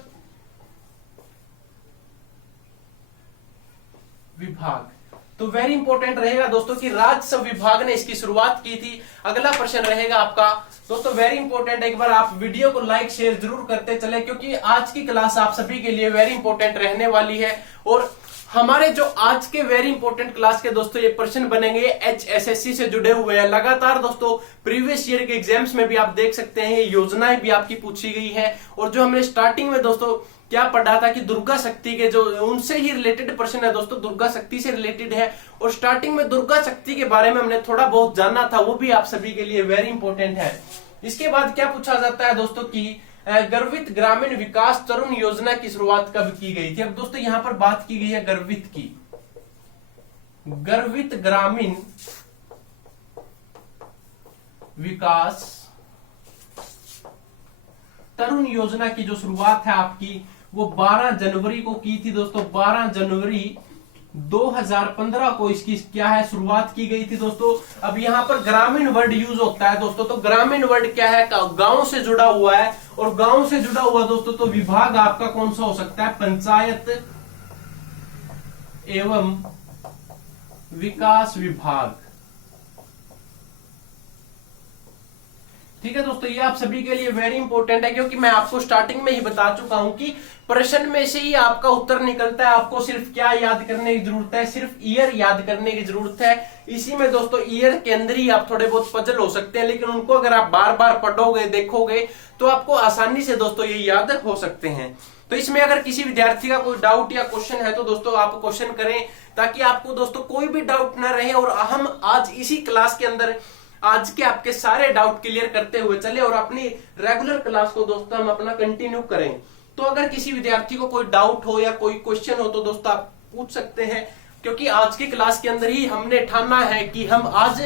विभाग। तो वेरी इंपॉर्टेंट रहेगा दोस्तों कि राजस्व विभाग ने इसकी शुरुआत की थी। अगला प्रश्न रहेगा आपका दोस्तों वेरी इंपॉर्टेंट, एक बार आप वीडियो को लाइक शेयर जरूर करते चले, क्योंकि आज की क्लास आप सभी के लिए वेरी इंपॉर्टेंट रहने वाली है। और हमारे जो आज के वेरी इंपॉर्टेंट क्लास के दोस्तों ये प्रश्न बनेंगे HSSC से जुड़े हुए हैं। लगातार दोस्तों प्रीवियस ईयर के एग्जाम्स में भी आप देख सकते हैं ये योजनाएं भी आपकी पूछी गई है। और जो हमने स्टार्टिंग में दोस्तों क्या पढ़ा था कि दुर्गा शक्ति के जो उनसे ही रिलेटेड प्रश्न है दोस्तों, दुर्गा शक्ति से रिलेटेड है। और स्टार्टिंग में दुर्गा शक्ति के बारे में हमने थोड़ा बहुत जाना था, वो भी आप सभी के लिए वेरी इंपॉर्टेंट है। इसके बाद क्या पूछा जाता है दोस्तों की गर्वित ग्रामीण विकास तरुण योजना की शुरुआत कब की गई थी। अब दोस्तों यहां पर बात की गई है गर्वित की, गर्वित ग्रामीण विकास तरुण योजना की जो शुरुआत है आपकी वो 12 जनवरी को की थी दोस्तों। 12 जनवरी 2015 को इसकी क्या है शुरुआत की गई थी दोस्तों। अब यहाँ पर ग्रामीण वर्ड यूज होता है दोस्तों, तो ग्रामीण वर्ड क्या है? गांव से जुड़ा हुआ है। और गांव से जुड़ा हुआ दोस्तों तो विभाग आपका कौन सा हो सकता है? पंचायत एवं विकास विभाग। ठीक है दोस्तों, ये आप सभी के लिए वेरी इंपॉर्टेंट है, क्योंकि मैं आपको स्टार्टिंग में ही बता चुका हूं कि प्रश्न में से ही आपका उत्तर निकलता है। आपको सिर्फ क्या याद करने की जरूरत है? सिर्फ ईयर याद करने की जरूरत है। इसी में दोस्तों ईयर के अंदर ही आप थोड़े बहुत पजल हो सकते हैं, लेकिन उनको अगर आप बार बार पढ़ोगे देखोगे तो आपको आसानी से दोस्तों ये याद हो सकते हैं। तो इसमें अगर किसी विद्यार्थी का कोई डाउट या क्वेश्चन है तो दोस्तों आप क्वेश्चन करें, ताकि आपको दोस्तों कोई भी डाउट ना रहे। और हम आज इसी क्लास के अंदर आज के आपके सारे डाउट क्लियर करते हुए चले और अपनी रेगुलर क्लास को दोस्तों हम अपना कंटिन्यू करें। तो अगर किसी विद्यार्थी को कोई डाउट हो या कोई क्वेश्चन हो तो दोस्तों आप पूछ सकते हैं, क्योंकि आज की क्लास के अंदर ही हमने ठाना है कि हम आज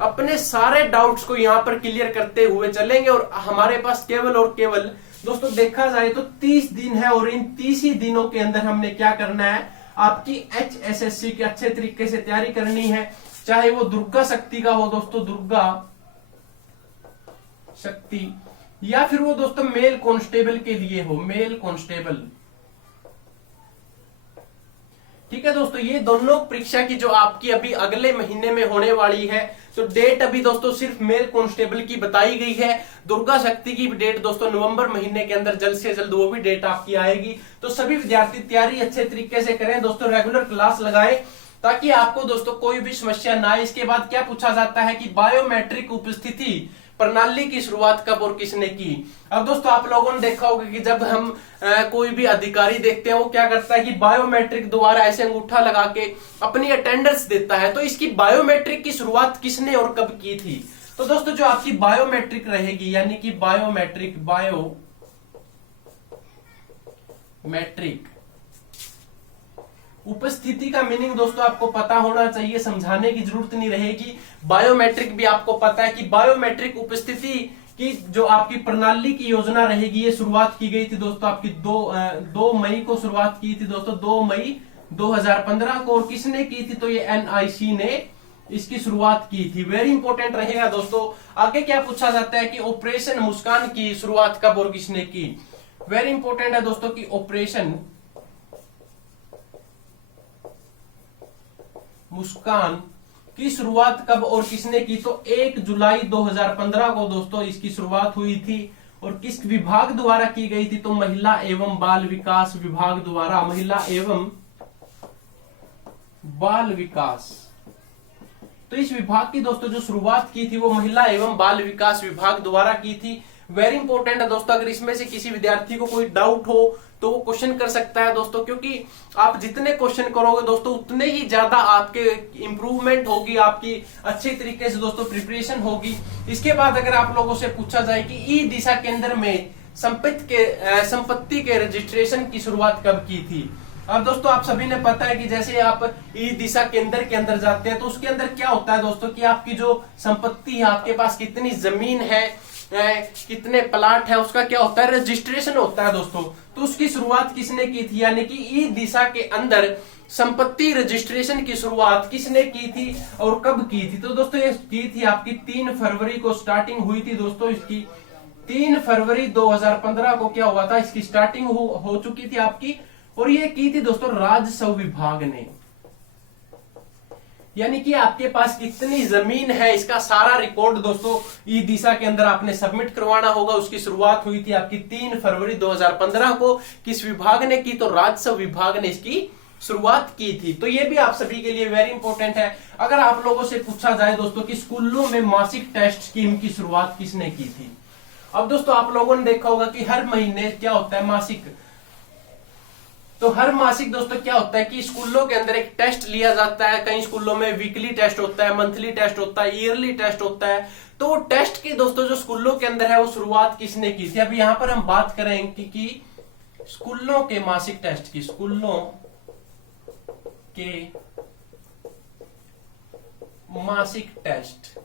अपने सारे डाउट्स को यहाँ पर क्लियर करते हुए चलेंगे। और हमारे पास केवल और केवल दोस्तों देखा जाए तो 30 दिन है, और इन 30 ही दिनों के अंदर हमने क्या करना है? आपकी HSSC की अच्छे तरीके से तैयारी करनी है। चाहे वो दुर्गा शक्ति का हो दोस्तों, दुर्गा शक्ति, या फिर वो दोस्तों मेल कांस्टेबल के लिए हो, मेल कांस्टेबल। ठीक है दोस्तों, ये दोनों परीक्षा की जो आपकी अभी अगले महीने में होने वाली है, तो डेट अभी दोस्तों सिर्फ मेल कांस्टेबल की बताई गई है। दुर्गा शक्ति की डेट दोस्तों नवंबर महीने के अंदर जल्द से जल्द वो भी डेट आपकी आएगी। तो सभी विद्यार्थी तैयारी अच्छे तरीके से करें दोस्तों, रेगुलर क्लास लगाएं ताकि आपको दोस्तों कोई भी समस्या ना आए। इसके बाद क्या पूछा जाता है कि बायोमेट्रिक उपस्थिति प्रणाली की शुरुआत कब और किसने की। अब दोस्तों आप लोगों ने देखा होगा कि जब हम कोई भी अधिकारी देखते हैं वो क्या करता है कि बायोमेट्रिक द्वारा ऐसे अंगूठा लगा के अपनी अटेंडेंस देता है। तो इसकी बायोमेट्रिक की शुरुआत किसने और कब की थी? तो दोस्तों जो आपकी बायोमेट्रिक रहेगी, यानी कि बायोमेट्रिक, बायोमेट्रिक उपस्थिति का मीनिंग दोस्तों आपको पता होना चाहिए, समझाने की जरूरत नहीं रहेगी। बायोमेट्रिक भी आपको पता है कि बायोमेट्रिक उपस्थिति की जो आपकी प्रणाली की योजना रहेगी, ये शुरुआत की गई थी दोस्तों आपकी 2 मई को शुरुआत की थी दोस्तों, 2 मई 2015 को। और किसने की थी? तो ये NIC ने इसकी शुरुआत की थी। वेरी इंपॉर्टेंट रहेगा दोस्तों। आगे क्या पूछा जाता है कि ऑपरेशन मुस्कान की शुरुआत कब और किसने की। वेरी इंपॉर्टेंट है दोस्तों कि ऑपरेशन मुस्कान की शुरुआत कब और किसने की? तो 1 जुलाई 2015 को दोस्तों इसकी शुरुआत हुई थी। और किस विभाग द्वारा की गई थी? तो महिला एवं बाल विकास विभाग द्वारा, महिला एवं बाल विकास। तो इस विभाग की दोस्तों जो शुरुआत की थी वो महिला एवं बाल विकास विभाग द्वारा की थी। वेरी इंपॉर्टेंट है दोस्तों, अगर इसमें से किसी विद्यार्थी को कोई डाउट हो तो वो क्वेश्चन कर सकता है दोस्तों, क्योंकि आप जितने क्वेश्चन करोगे दोस्तों उतने ही ज्यादा आपके इंप्रूवमेंट होगी, आपकी अच्छे तरीके से दोस्तों प्रिपरेशन होगी। इसके बाद अगर आप लोगों से पूछा जाए कि ई दिशा केंद्र में संपत्ति के रजिस्ट्रेशन की शुरुआत कब की थी? अब दोस्तों आप सभी ने पता है कि जैसे आप ई दिशा केंद्र के अंदर जाते हैं तो उसके अंदर क्या होता है दोस्तों कि आपकी जो संपत्ति है, आपके पास कितनी जमीन है, कितने प्लाट है, उसका क्या होता है? रजिस्ट्रेशन होता है दोस्तों। तो उसकी शुरुआत किसने की थी? यानी कि ई दिशा के अंदर संपत्ति रजिस्ट्रेशन की शुरुआत किसने की थी और कब की थी? तो दोस्तों ये की थी आपकी 3 फरवरी को स्टार्टिंग हुई थी दोस्तों इसकी। 3 फरवरी 2015 को क्या हुआ था? इसकी स्टार्टिंग हो चुकी थी आपकी। और ये की थी दोस्तों राजस्व विभाग ने। यानी कि आपके पास कितनी जमीन है इसका सारा रिकॉर्ड दोस्तों ई दिशा के अंदर आपने सबमिट करवाना होगा। उसकी शुरुआत हुई थी आपकी 3 फरवरी 2015 को। किस विभाग ने की? तो राजस्व विभाग ने इसकी शुरुआत की थी। तो ये भी आप सभी के लिए वेरी इंपॉर्टेंट है। अगर आप लोगों से पूछा जाए दोस्तों कि स्कूलों में मासिक टेस्ट स्कीम की शुरुआत किसने की थी? अब दोस्तों आप लोगों ने देखा होगा कि हर महीने क्या होता है? मासिक। तो हर मासिक दोस्तों क्या होता है कि स्कूलों के अंदर एक टेस्ट लिया जाता है। कई स्कूलों में वीकली टेस्ट होता है, मंथली टेस्ट होता है, ईयरली टेस्ट होता है। तो टेस्ट की दोस्तों जो स्कूलों के अंदर है वो शुरुआत किसने की थी? अब यहां पर हम बात करेंगे कि स्कूलों के मासिक टेस्ट की, स्कूलों के मासिक टेस्ट।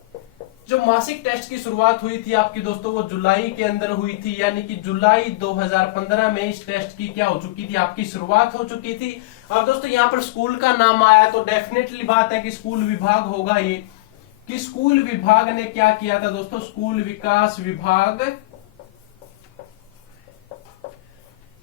जो मासिक टेस्ट की शुरुआत हुई थी आपकी दोस्तों वो जुलाई के अंदर हुई थी। यानी कि जुलाई 2015 में इस टेस्ट की क्या हो चुकी थी? आपकी शुरुआत हो चुकी थी। अब दोस्तों यहाँ पर स्कूल का नाम आया तो डेफिनेटली बात है कि स्कूल विभाग होगा ये। कि स्कूल विभाग ने क्या किया था दोस्तों? स्कूल विकास विभाग।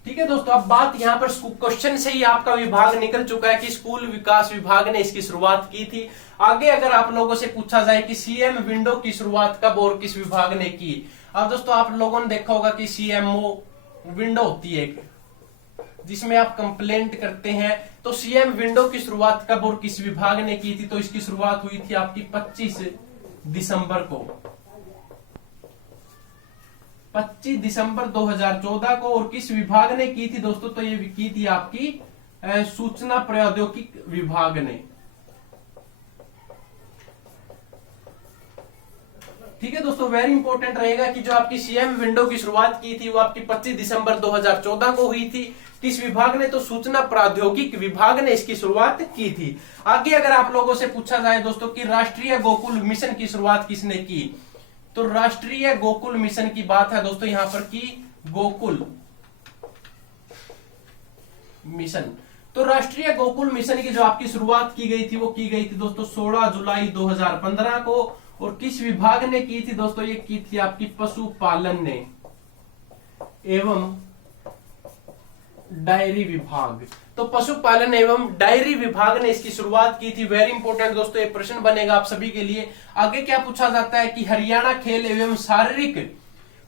ठीक है दोस्तों, अब बात यहाँ पर क्वेश्चन से ही आपका विभाग निकल चुका है कि स्कूल विकास विभाग ने इसकी शुरुआत की थी। आगे अगर आप लोगों से पूछा जाए कि सीएम विंडो की शुरुआत कब और किस विभाग ने की? अब दोस्तों आप लोगों ने देखा होगा कि सीएमओ विंडो होती है जिसमें आप कंप्लेंट करते हैं। तो सीएम विंडो की शुरुआत कब और किस विभाग ने की थी? तो इसकी शुरुआत हुई थी आपकी 25 दिसंबर को, 25 दिसंबर 2014 को। और किस विभाग ने की थी दोस्तों? तो ये की थी आपकी सूचना प्रौद्योगिकी विभाग ने। ठीक है दोस्तों, वेरी इंपॉर्टेंट रहेगा कि जो आपकी सीएम विंडो की शुरुआत की थी वो आपकी 25 दिसंबर 2014 को हुई थी। किस विभाग ने? तो सूचना प्रौद्योगिकी विभाग ने इसकी शुरुआत की थी। आगे अगर आप लोगों से पूछा जाए दोस्तों कि राष्ट्रीय गोकुल मिशन की शुरुआत किसने की? तो राष्ट्रीय गोकुल मिशन की बात है दोस्तों यहां पर की गोकुल मिशन। तो राष्ट्रीय गोकुल मिशन की जो आपकी शुरुआत की गई थी वो की गई थी दोस्तों 16 जुलाई 2015 को। और किस विभाग ने की थी दोस्तों? ये की थी आपकी पशुपालन ने एवं डायरी विभाग। तो पशुपालन एवं डायरी विभाग ने इसकी शुरुआत की थी। वेरी इंपॉर्टेंट दोस्तों, ये प्रश्न बनेगा आप सभी के लिए। आगे क्या पूछा जाता है कि हरियाणा खेल एवं शारीरिक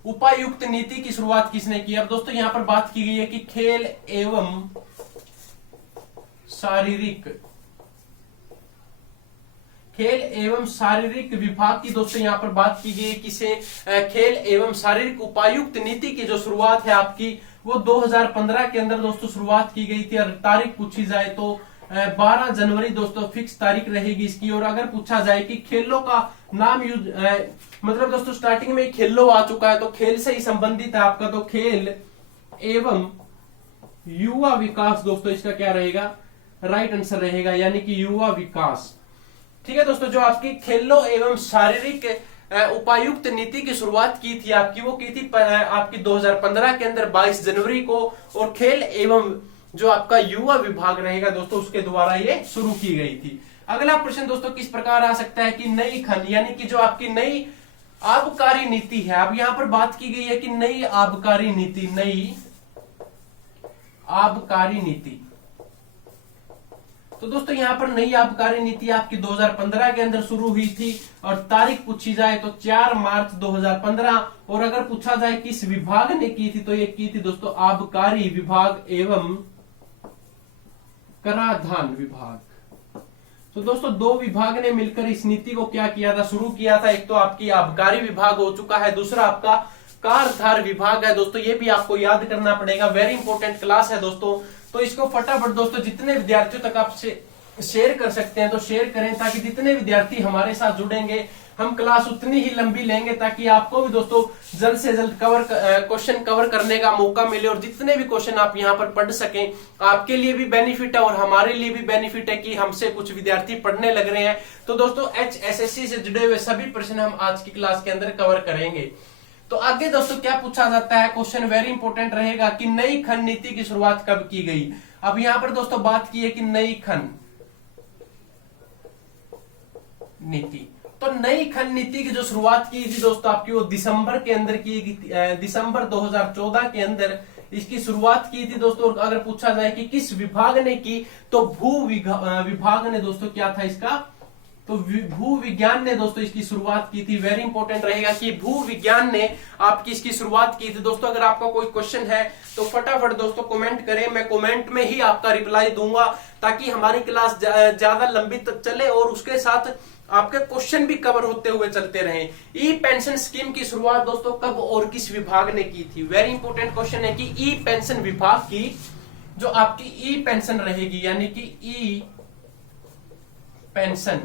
उपायुक्त नीति की शुरुआत किसने की? अब दोस्तों यहां पर बात की गई है कि खेल एवं शारीरिक विभाग की दोस्तों यहां पर बात की गई है किसे? खेल एवं शारीरिक उपायुक्त नीति की जो शुरुआत है आपकी वो 2015 के अंदर दोस्तों शुरुआत की गई थी। और तारीख पूछी जाए तो 12 जनवरी दोस्तों फिक्स तारीख रहेगी इसकी। और अगर पूछा जाए कि खेलों का नाम यूज मतलब दोस्तों स्टार्टिंग में खेलो आ चुका है तो खेल से ही संबंधित है आपका, तो खेल एवं युवा विकास दोस्तों इसका क्या रहेगा? राइट आंसर रहेगा, यानी कि युवा विकास। ठीक है दोस्तों, जो आपकी खेलों एवं शारीरिक उपायुक्त नीति की शुरुआत की थी आपकी वो की थी आपकी 2015 के अंदर 22 जनवरी को। और खेल एवं जो आपका युवा विभाग रहेगा दोस्तों उसके द्वारा ये शुरू की गई थी। अगला प्रश्न दोस्तों किस प्रकार आ सकता है कि नई खन यानी कि जो आपकी नई आबकारी नीति है। अब यहां पर बात की गई है कि नई आबकारी नीति, नई आबकारी नीति। तो दोस्तों यहाँ पर नई आबकारी नीति आपकी 2015 के अंदर शुरू हुई थी और तारीख पूछी जाए तो 4 मार्च 2015। और अगर पूछा जाए किस विभाग ने की थी तो ये की थी दोस्तों आबकारी विभाग एवं कराधान विभाग। तो दोस्तों दो विभाग ने मिलकर इस नीति को क्या किया था, शुरू किया था। एक तो आपकी आबकारी विभाग हो चुका है, दूसरा आपका कारधार विभाग है। दोस्तों ये भी आपको याद करना पड़ेगा, वेरी इंपॉर्टेंट क्लास है दोस्तों। तो इसको फटाफट दोस्तों जितने विद्यार्थियों तक आप शेयर कर सकते हैं तो शेयर करें, ताकि जितने विद्यार्थी हमारे साथ जुड़ेंगे हम क्लास उतनी ही लंबी लेंगे, ताकि आपको भी दोस्तों जल्द से जल्द क्वेश्चन कवर करने का मौका मिले और जितने भी क्वेश्चन आप यहाँ पर पढ़ सकें। आपके लिए भी बेनिफिट है और हमारे लिए भी बेनिफिट है कि हमसे कुछ विद्यार्थी पढ़ने लग रहे हैं। तो दोस्तों HSSC से जुड़े हुए सभी प्रश्न हम आज की क्लास के अंदर कवर करेंगे। तो आगे दोस्तों क्या पूछा जाता है, क्वेश्चन वेरी इंपॉर्टेंट रहेगा कि नई खंड नीति की शुरुआत कब की गई। अब यहाँ पर दोस्तों बात की है कि नई खंड नीति, तो नई खंड नीति की जो शुरुआत की थी दोस्तों आपकी वो दिसंबर के अंदर की गई, दिसंबर 2014 के अंदर इसकी शुरुआत की थी दोस्तों। अगर पूछा जाए कि किस विभाग ने की तो विभाग ने दोस्तों क्या था इसका, तो भू विज्ञान ने दोस्तों इसकी शुरुआत की थी। वेरी इंपॉर्टेंट रहेगा कि भू विज्ञान ने आपकी इसकी शुरुआत की थी दोस्तों। अगर आपका कोई क्वेश्चन है तो फटाफट दोस्तों कमेंट करें, मैं कमेंट में ही आपका रिप्लाई दूंगा, ताकि हमारी क्लास ज्यादा लंबी तक चले और उसके साथ आपके क्वेश्चन भी कवर होते हुए चलते रहें। ई पेंशन स्कीम की शुरुआत दोस्तों कब और किस विभाग ने की थी। वेरी इंपॉर्टेंट क्वेश्चन है कि ई पेंशन विभाग की जो आपकी ई पेंशन रहेगी, यानी कि ई पेंशन,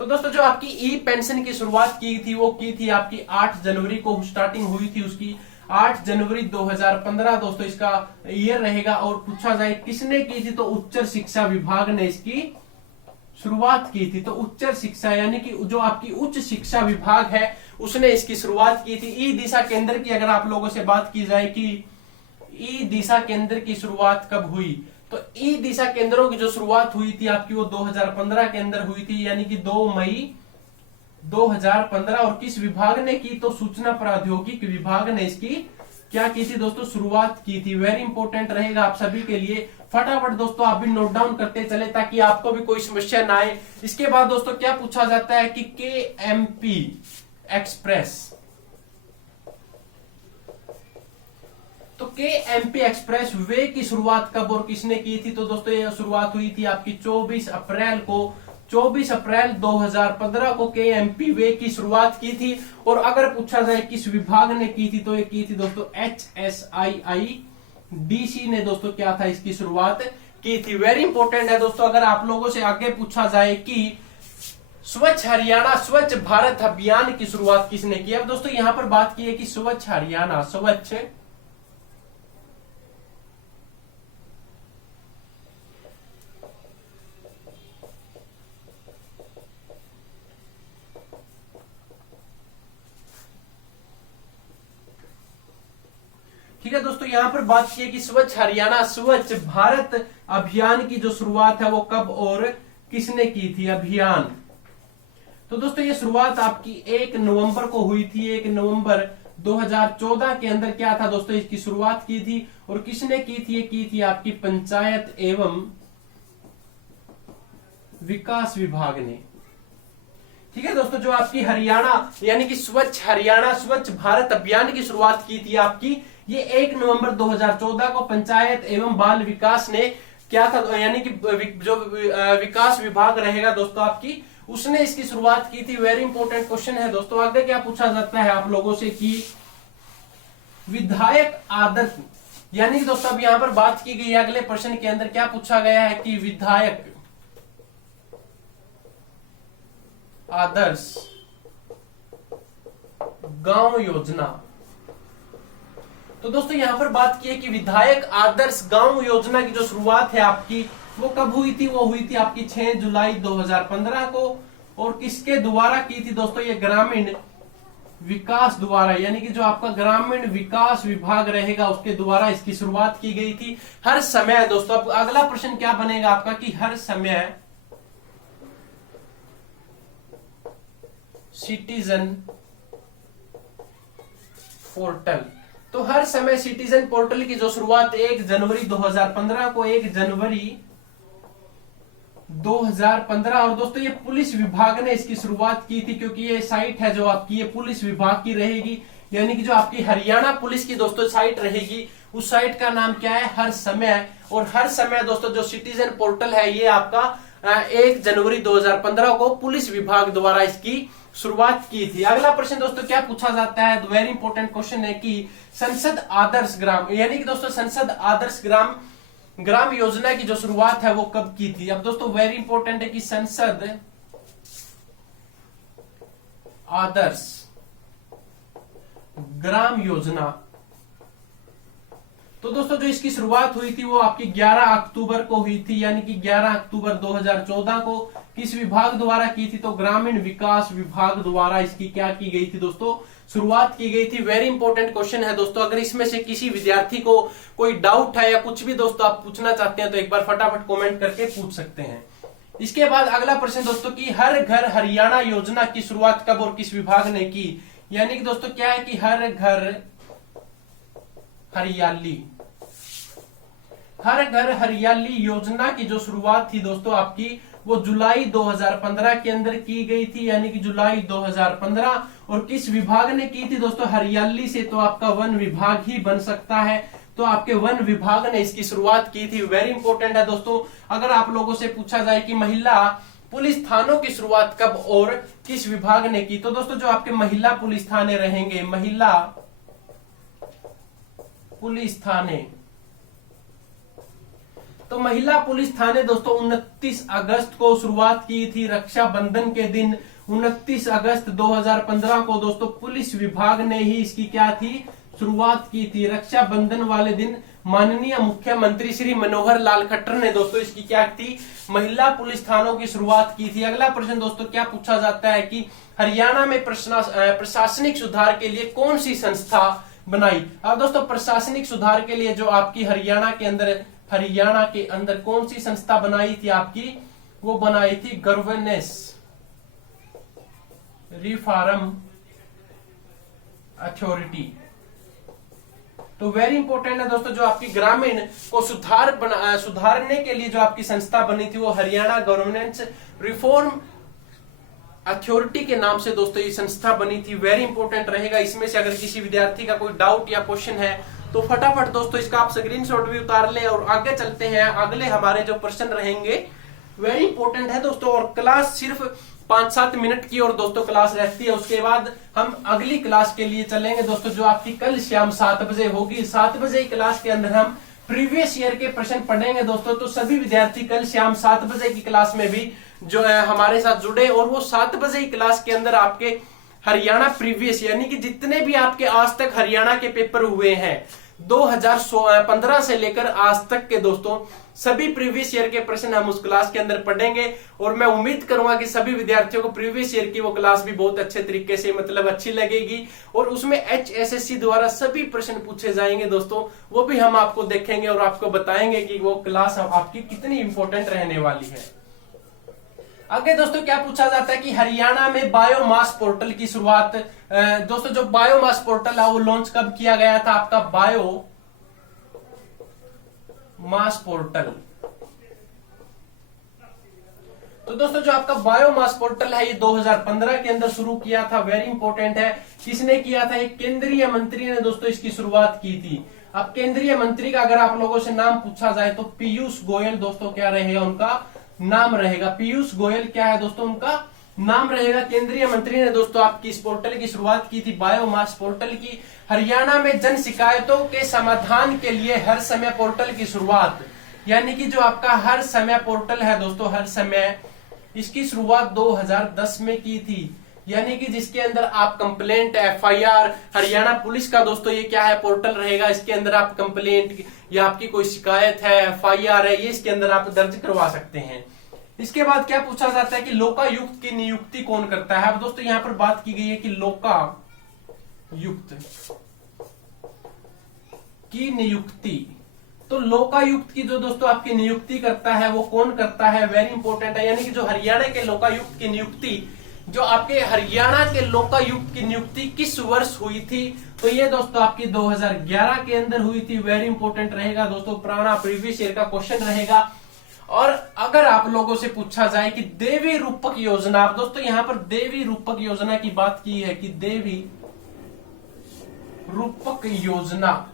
तो दोस्तों जो आपकी ई पेंशन की शुरुआत की थी वो की थी आपकी 8 जनवरी को स्टार्टिंग हुई थी उसकी, 8 जनवरी 2015 दोस्तों इसका ईयर रहेगा। और पूछा जाए किसने की थी तो उच्च शिक्षा विभाग ने इसकी शुरुआत की थी। तो उच्च शिक्षा यानी कि जो आपकी उच्च शिक्षा विभाग है उसने इसकी शुरुआत की थी। ई दिशा केंद्र की अगर आप लोगों से बात की जाए कि ई दिशा केंद्र की शुरुआत कब हुई, तो ई दिशा केंद्रों की जो शुरुआत हुई थी आपकी वो 2015 के अंदर हुई थी, यानी कि 2 मई 2015। और किस विभाग ने की तो सूचना प्रौद्योगिकी विभाग ने इसकी क्या की थी दोस्तों, शुरुआत की थी। वेरी इंपॉर्टेंट रहेगा आप सभी के लिए, फटाफट दोस्तों आप भी नोट डाउन करते चले ताकि आपको भी कोई समस्या ना आए। इसके बाद दोस्तों क्या पूछा जाता है कि KMP एक्सप्रेस, तो KMP एक्सप्रेस वे की शुरुआत कब और किसने की थी, तो दोस्तों ये शुरुआत हुई थी आपकी 24 अप्रैल 2015 को KMP वे की शुरुआत की थी। और अगर पूछा जाए किस विभाग ने की थी तो ये की थी दोस्तों HSIIDC ने दोस्तों क्या था इसकी शुरुआत की थी। वेरी इंपॉर्टेंट है दोस्तों। अगर आप लोगों से आगे पूछा जाए कि स्वच्छ हरियाणा स्वच्छ भारत अभियान की शुरुआत किसने की, अब दोस्तों यहां पर बात की है कि स्वच्छ हरियाणा स्वच्छ ठीक है दोस्तों, यहां पर बात की है कि स्वच्छ हरियाणा स्वच्छ भारत अभियान की जो शुरुआत है वो कब और किसने की थी अभियान। तो दोस्तों ये शुरुआत आपकी 1 नवंबर को हुई थी। 1 नवंबर 2014 के अंदर क्या था दोस्तों इसकी शुरुआत की थी। और किसने की थी, ये की थी आपकी पंचायत एवं विकास विभाग ने। ठीक है दोस्तों, जो आपकी हरियाणा यानी कि स्वच्छ हरियाणा स्वच्छ भारत अभियान की शुरुआत की थी आपकी ये 1 नवंबर 2014 को पंचायत एवं बाल विकास ने क्या था, यानी कि जो विकास विभाग रहेगा दोस्तों आपकी उसने इसकी शुरुआत की थी। वेरी इंपॉर्टेंट क्वेश्चन है दोस्तों। आगे क्या पूछा जाता है आप लोगों से कि विधायक आदर्श, यानी कि दोस्तों अब यहां पर बात की गई है अगले प्रश्न के अंदर क्या पूछा गया है कि विधायक आदर्श गांव योजना। तो दोस्तों यहां पर बात की है कि विधायक आदर्श गांव योजना की जो शुरुआत है आपकी वो कब हुई थी, वो हुई थी आपकी 6 जुलाई 2015 को। और किसके द्वारा की थी दोस्तों, ये ग्रामीण विकास द्वारा, यानी कि जो आपका ग्रामीण विकास विभाग रहेगा उसके द्वारा इसकी शुरुआत की गई थी। हर समय दोस्तों अब अगला प्रश्न क्या बनेगा आपका कि हर समय सिटीजन पोर्टल, तो हर समय सिटीजन पोर्टल की जो शुरुआत 1 जनवरी 2015 को 1 जनवरी 2015। और दोस्तों ये पुलिस विभाग ने इसकी शुरुआत की थी, क्योंकि ये साइट है जो आपकी ये पुलिस विभाग की रहेगी, यानी कि जो आपकी हरियाणा पुलिस की दोस्तों साइट रहेगी, उस साइट का नाम क्या है, हर समय। और हर समय दोस्तों जो सिटीजन पोर्टल है ये आपका 1 जनवरी 2015 को पुलिस विभाग द्वारा इसकी शुरुआत की थी। अगला प्रश्न दोस्तों क्या पूछा जाता है, वेरी इंपॉर्टेंट क्वेश्चन है कि संसद आदर्श ग्राम, यानी कि दोस्तों संसद आदर्श ग्राम योजना की जो शुरुआत है वो कब की थी। अब दोस्तों वेरी इंपॉर्टेंट है कि संसद आदर्श ग्राम योजना, तो दोस्तों जो इसकी शुरुआत हुई थी वो आपकी 11 अक्टूबर को हुई थी, यानी कि 11 अक्टूबर 2014 को किस विभाग द्वारा की थी, तो ग्रामीण विकास विभाग द्वारा इसकी क्या की गई थी दोस्तों, शुरुआत की गई थी। वेरी इंपॉर्टेंट क्वेश्चन है दोस्तों, अगर इसमें से किसी विद्यार्थी को कोई डाउट है या कुछ भी दोस्तों आप पूछना चाहते हैं तो एक बार फटाफट कमेंट करके पूछ सकते हैं। इसके बाद अगला प्रश्न दोस्तों की हर घर हरियाणा योजना की शुरुआत कब और किस विभाग ने की, यानी कि दोस्तों क्या है कि हर घर हरियाली योजना की जो शुरुआत थी दोस्तों आपकी वो जुलाई 2015 के अंदर की गई थी, यानी कि जुलाई 2015। और किस विभाग ने की थी दोस्तों, हरियाली से तो आपका वन विभाग ही बन सकता है, तो आपके वन विभाग ने इसकी शुरुआत की थी। वेरी इंपॉर्टेंट है दोस्तों, अगर आप लोगों से पूछा जाए कि महिला पुलिस थानों की शुरुआत कब और किस विभाग ने की, तो दोस्तों जो आपके महिला पुलिस थाने रहेंगे, महिला पुलिस थाने, तो महिला पुलिस थाने दोस्तों 29 अगस्त को शुरुआत की थी, रक्षाबंधन के दिन 29 अगस्त 2015 को दोस्तों पुलिस विभाग ने ही इसकी क्या थी, शुरुआत की थी। रक्षाबंधन वाले दिन माननीय मुख्यमंत्री श्री मनोहर लाल खट्टर ने दोस्तों इसकी क्या थी, महिला पुलिस थानों की शुरुआत की थी। अगला प्रश्न दोस्तों क्या पूछा जाता है कि हरियाणा में प्रशासनिक सुधार के लिए कौन सी संस्था बनाई। अब दोस्तों प्रशासनिक सुधार के लिए जो आपकी हरियाणा के अंदर कौन सी संस्था बनाई थी आपकी, वो बनाई थी गवर्नेंस रिफॉर्म अथॉरिटी। तो वेरी इंपॉर्टेंट है दोस्तों, जो आपकी ग्रामीण को सुधारने के लिए जो आपकी संस्था बनी थी वो हरियाणा गवर्नेंस रिफॉर्म अथॉरिटी के नाम से दोस्तों ये संस्था बनी थी। वेरी इंपॉर्टेंट रहेगा, इसमें से अगर किसी विद्यार्थी का कोई डाउट या क्वेश्चन है तो फटाफट दोस्तों इसका आप स्क्रीनशॉट भी उतार ले और आगे चलते हैं। अगले हमारे जो प्रश्न रहेंगे वेरी इंपॉर्टेंट है दोस्तों, और क्लास सिर्फ 5-7 मिनट की और दोस्तों क्लास रहती है, उसके बाद हम अगली क्लास के लिए चलेंगे दोस्तों, जो आपकी कल शाम 7 बजे होगी। 7 बजे की क्लास के अंदर हम प्रीवियस ईयर के प्रश्न पढ़ेंगे दोस्तों। तो सभी विद्यार्थी कल शाम 7 बजे की क्लास में भी जो है हमारे साथ जुड़े, और वो 7 बजे की क्लास के अंदर आपके हरियाणा प्रीवियस यानी कि जितने भी आपके आज तक हरियाणा के पेपर हुए हैं 2015 से लेकर आज तक के दोस्तों सभी प्रीवियस ईयर के प्रश्न हम उस क्लास के अंदर पढ़ेंगे। और मैं उम्मीद करूंगा कि सभी विद्यार्थियों को प्रीवियस ईयर की वो क्लास भी बहुत अच्छे तरीके से मतलब अच्छी लगेगी, और उसमें HSSC द्वारा सभी प्रश्न पूछे जाएंगे दोस्तों, वो भी हम आपको देखेंगे और आपको बताएंगे कि वो क्लास आपकी कितनी इंपॉर्टेंट रहने वाली है। आगे दोस्तों क्या पूछा जाता है कि हरियाणा में बायोमास पोर्टल की शुरुआत, दोस्तों जो बायोमास पोर्टल है वो लॉन्च कब किया गया था, आपका बायोमास पोर्टल। तो दोस्तों जो आपका बायोमास पोर्टल है ये 2015 के अंदर शुरू किया था। वेरी इंपॉर्टेंट है, किसने किया था, एक केंद्रीय मंत्री ने दोस्तों इसकी शुरुआत की थी। अब केंद्रीय मंत्री का अगर आप लोगों से नाम पूछा जाए तो पीयूष गोयल दोस्तों क्या रहेगा उनका नाम रहेगा, पीयूष गोयल क्या है दोस्तों उनका नाम रहेगा। केंद्रीय मंत्री ने दोस्तों आपकी इस पोर्टल की शुरुआत की थी, बायोमास पोर्टल की। हरियाणा में जन शिकायतों के समाधान के लिए हर समय पोर्टल की शुरुआत, यानी कि जो आपका हर समय पोर्टल है दोस्तों, हर समय इसकी शुरुआत 2010 में की थी, यानी कि जिसके अंदर आप कंप्लेंट FIR हरियाणा पुलिस का दोस्तों ये क्या है पोर्टल रहेगा, इसके अंदर आप कंप्लेंट या आपकी कोई शिकायत है FIR है ये इसके अंदर आप दर्ज करवा सकते हैं। इसके बाद क्या पूछा जाता है कि लोकायुक्त की नियुक्ति कौन करता है। अब दोस्तों यहाँ पर बात की गई है कि लोकायुक्त की नियुक्ति, तो लोकायुक्त की जो दोस्तों आपकी नियुक्ति करता है वो कौन करता है, वेरी इंपॉर्टेंट है। यानी कि जो हरियाणा के लोकायुक्त की नियुक्ति, जो आपके हरियाणा के लोकायुक्त की नियुक्ति किस वर्ष हुई थी, तो ये दोस्तों आपकी 2011 के अंदर हुई थी। वेरी इंपॉर्टेंट रहेगा दोस्तों, पुराना प्रीवियस ईयर का क्वेश्चन रहेगा। और अगर आप लोगों से पूछा जाए कि देवी रूपक योजना, आप दोस्तों यहां पर देवी रूपक योजना की बात की है कि देवी रूपक योजना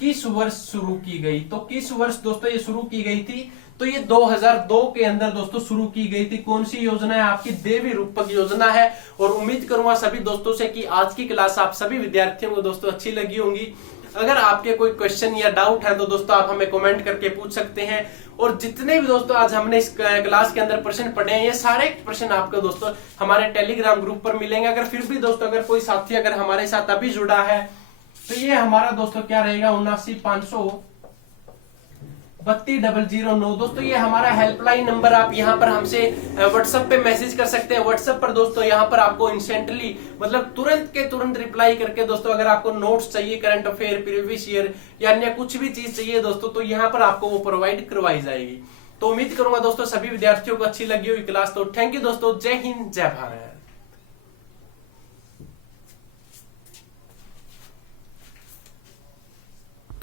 किस वर्ष शुरू की गई, तो किस वर्ष दोस्तों ये शुरू की गई थी, तो ये 2002 के अंदर दोस्तों शुरू की गई थी। कौन सी योजना है आपकी? देवी रूपक योजना है। और उम्मीद करूंगा सभी दोस्तों से कि आज की क्लास आप सभी विद्यार्थियों को दोस्तों अच्छी लगी होंगी। अगर आपके कोई क्वेश्चन या डाउट है तो दोस्तों आप हमें कमेंट करके पूछ सकते हैं। और जितने भी दोस्तों आज हमने इस क्लास के अंदर प्रश्न पढ़े हैं, ये सारे प्रश्न आपको दोस्तों हमारे टेलीग्राम ग्रुप पर मिलेंगे। अगर फिर भी दोस्तों अगर कोई साथी अगर हमारे साथ अभी जुड़ा है तो ये हमारा दोस्तों क्या रहेगा 79,532,009। दोस्तों ये हमारा हेल्पलाइन नंबर, आप यहाँ पर हमसे व्हाट्सएप पे मैसेज कर सकते हैं। व्हाट्सएप पर दोस्तों यहाँ पर आपको इंस्टेंटली मतलब तुरंत के तुरंत रिप्लाई करके दोस्तों अगर आपको नोट्स चाहिए, करंट अफेयर, प्रीवियस ईयर या अन्य कुछ भी चीज चाहिए दोस्तों तो यहाँ पर आपको वो प्रोवाइड करवाई जाएगी। तो उम्मीद करूंगा दोस्तों सभी विद्यार्थियों को अच्छी लगी हुई क्लास। तो थैंक यू दोस्तों, जय हिंद जय भारत।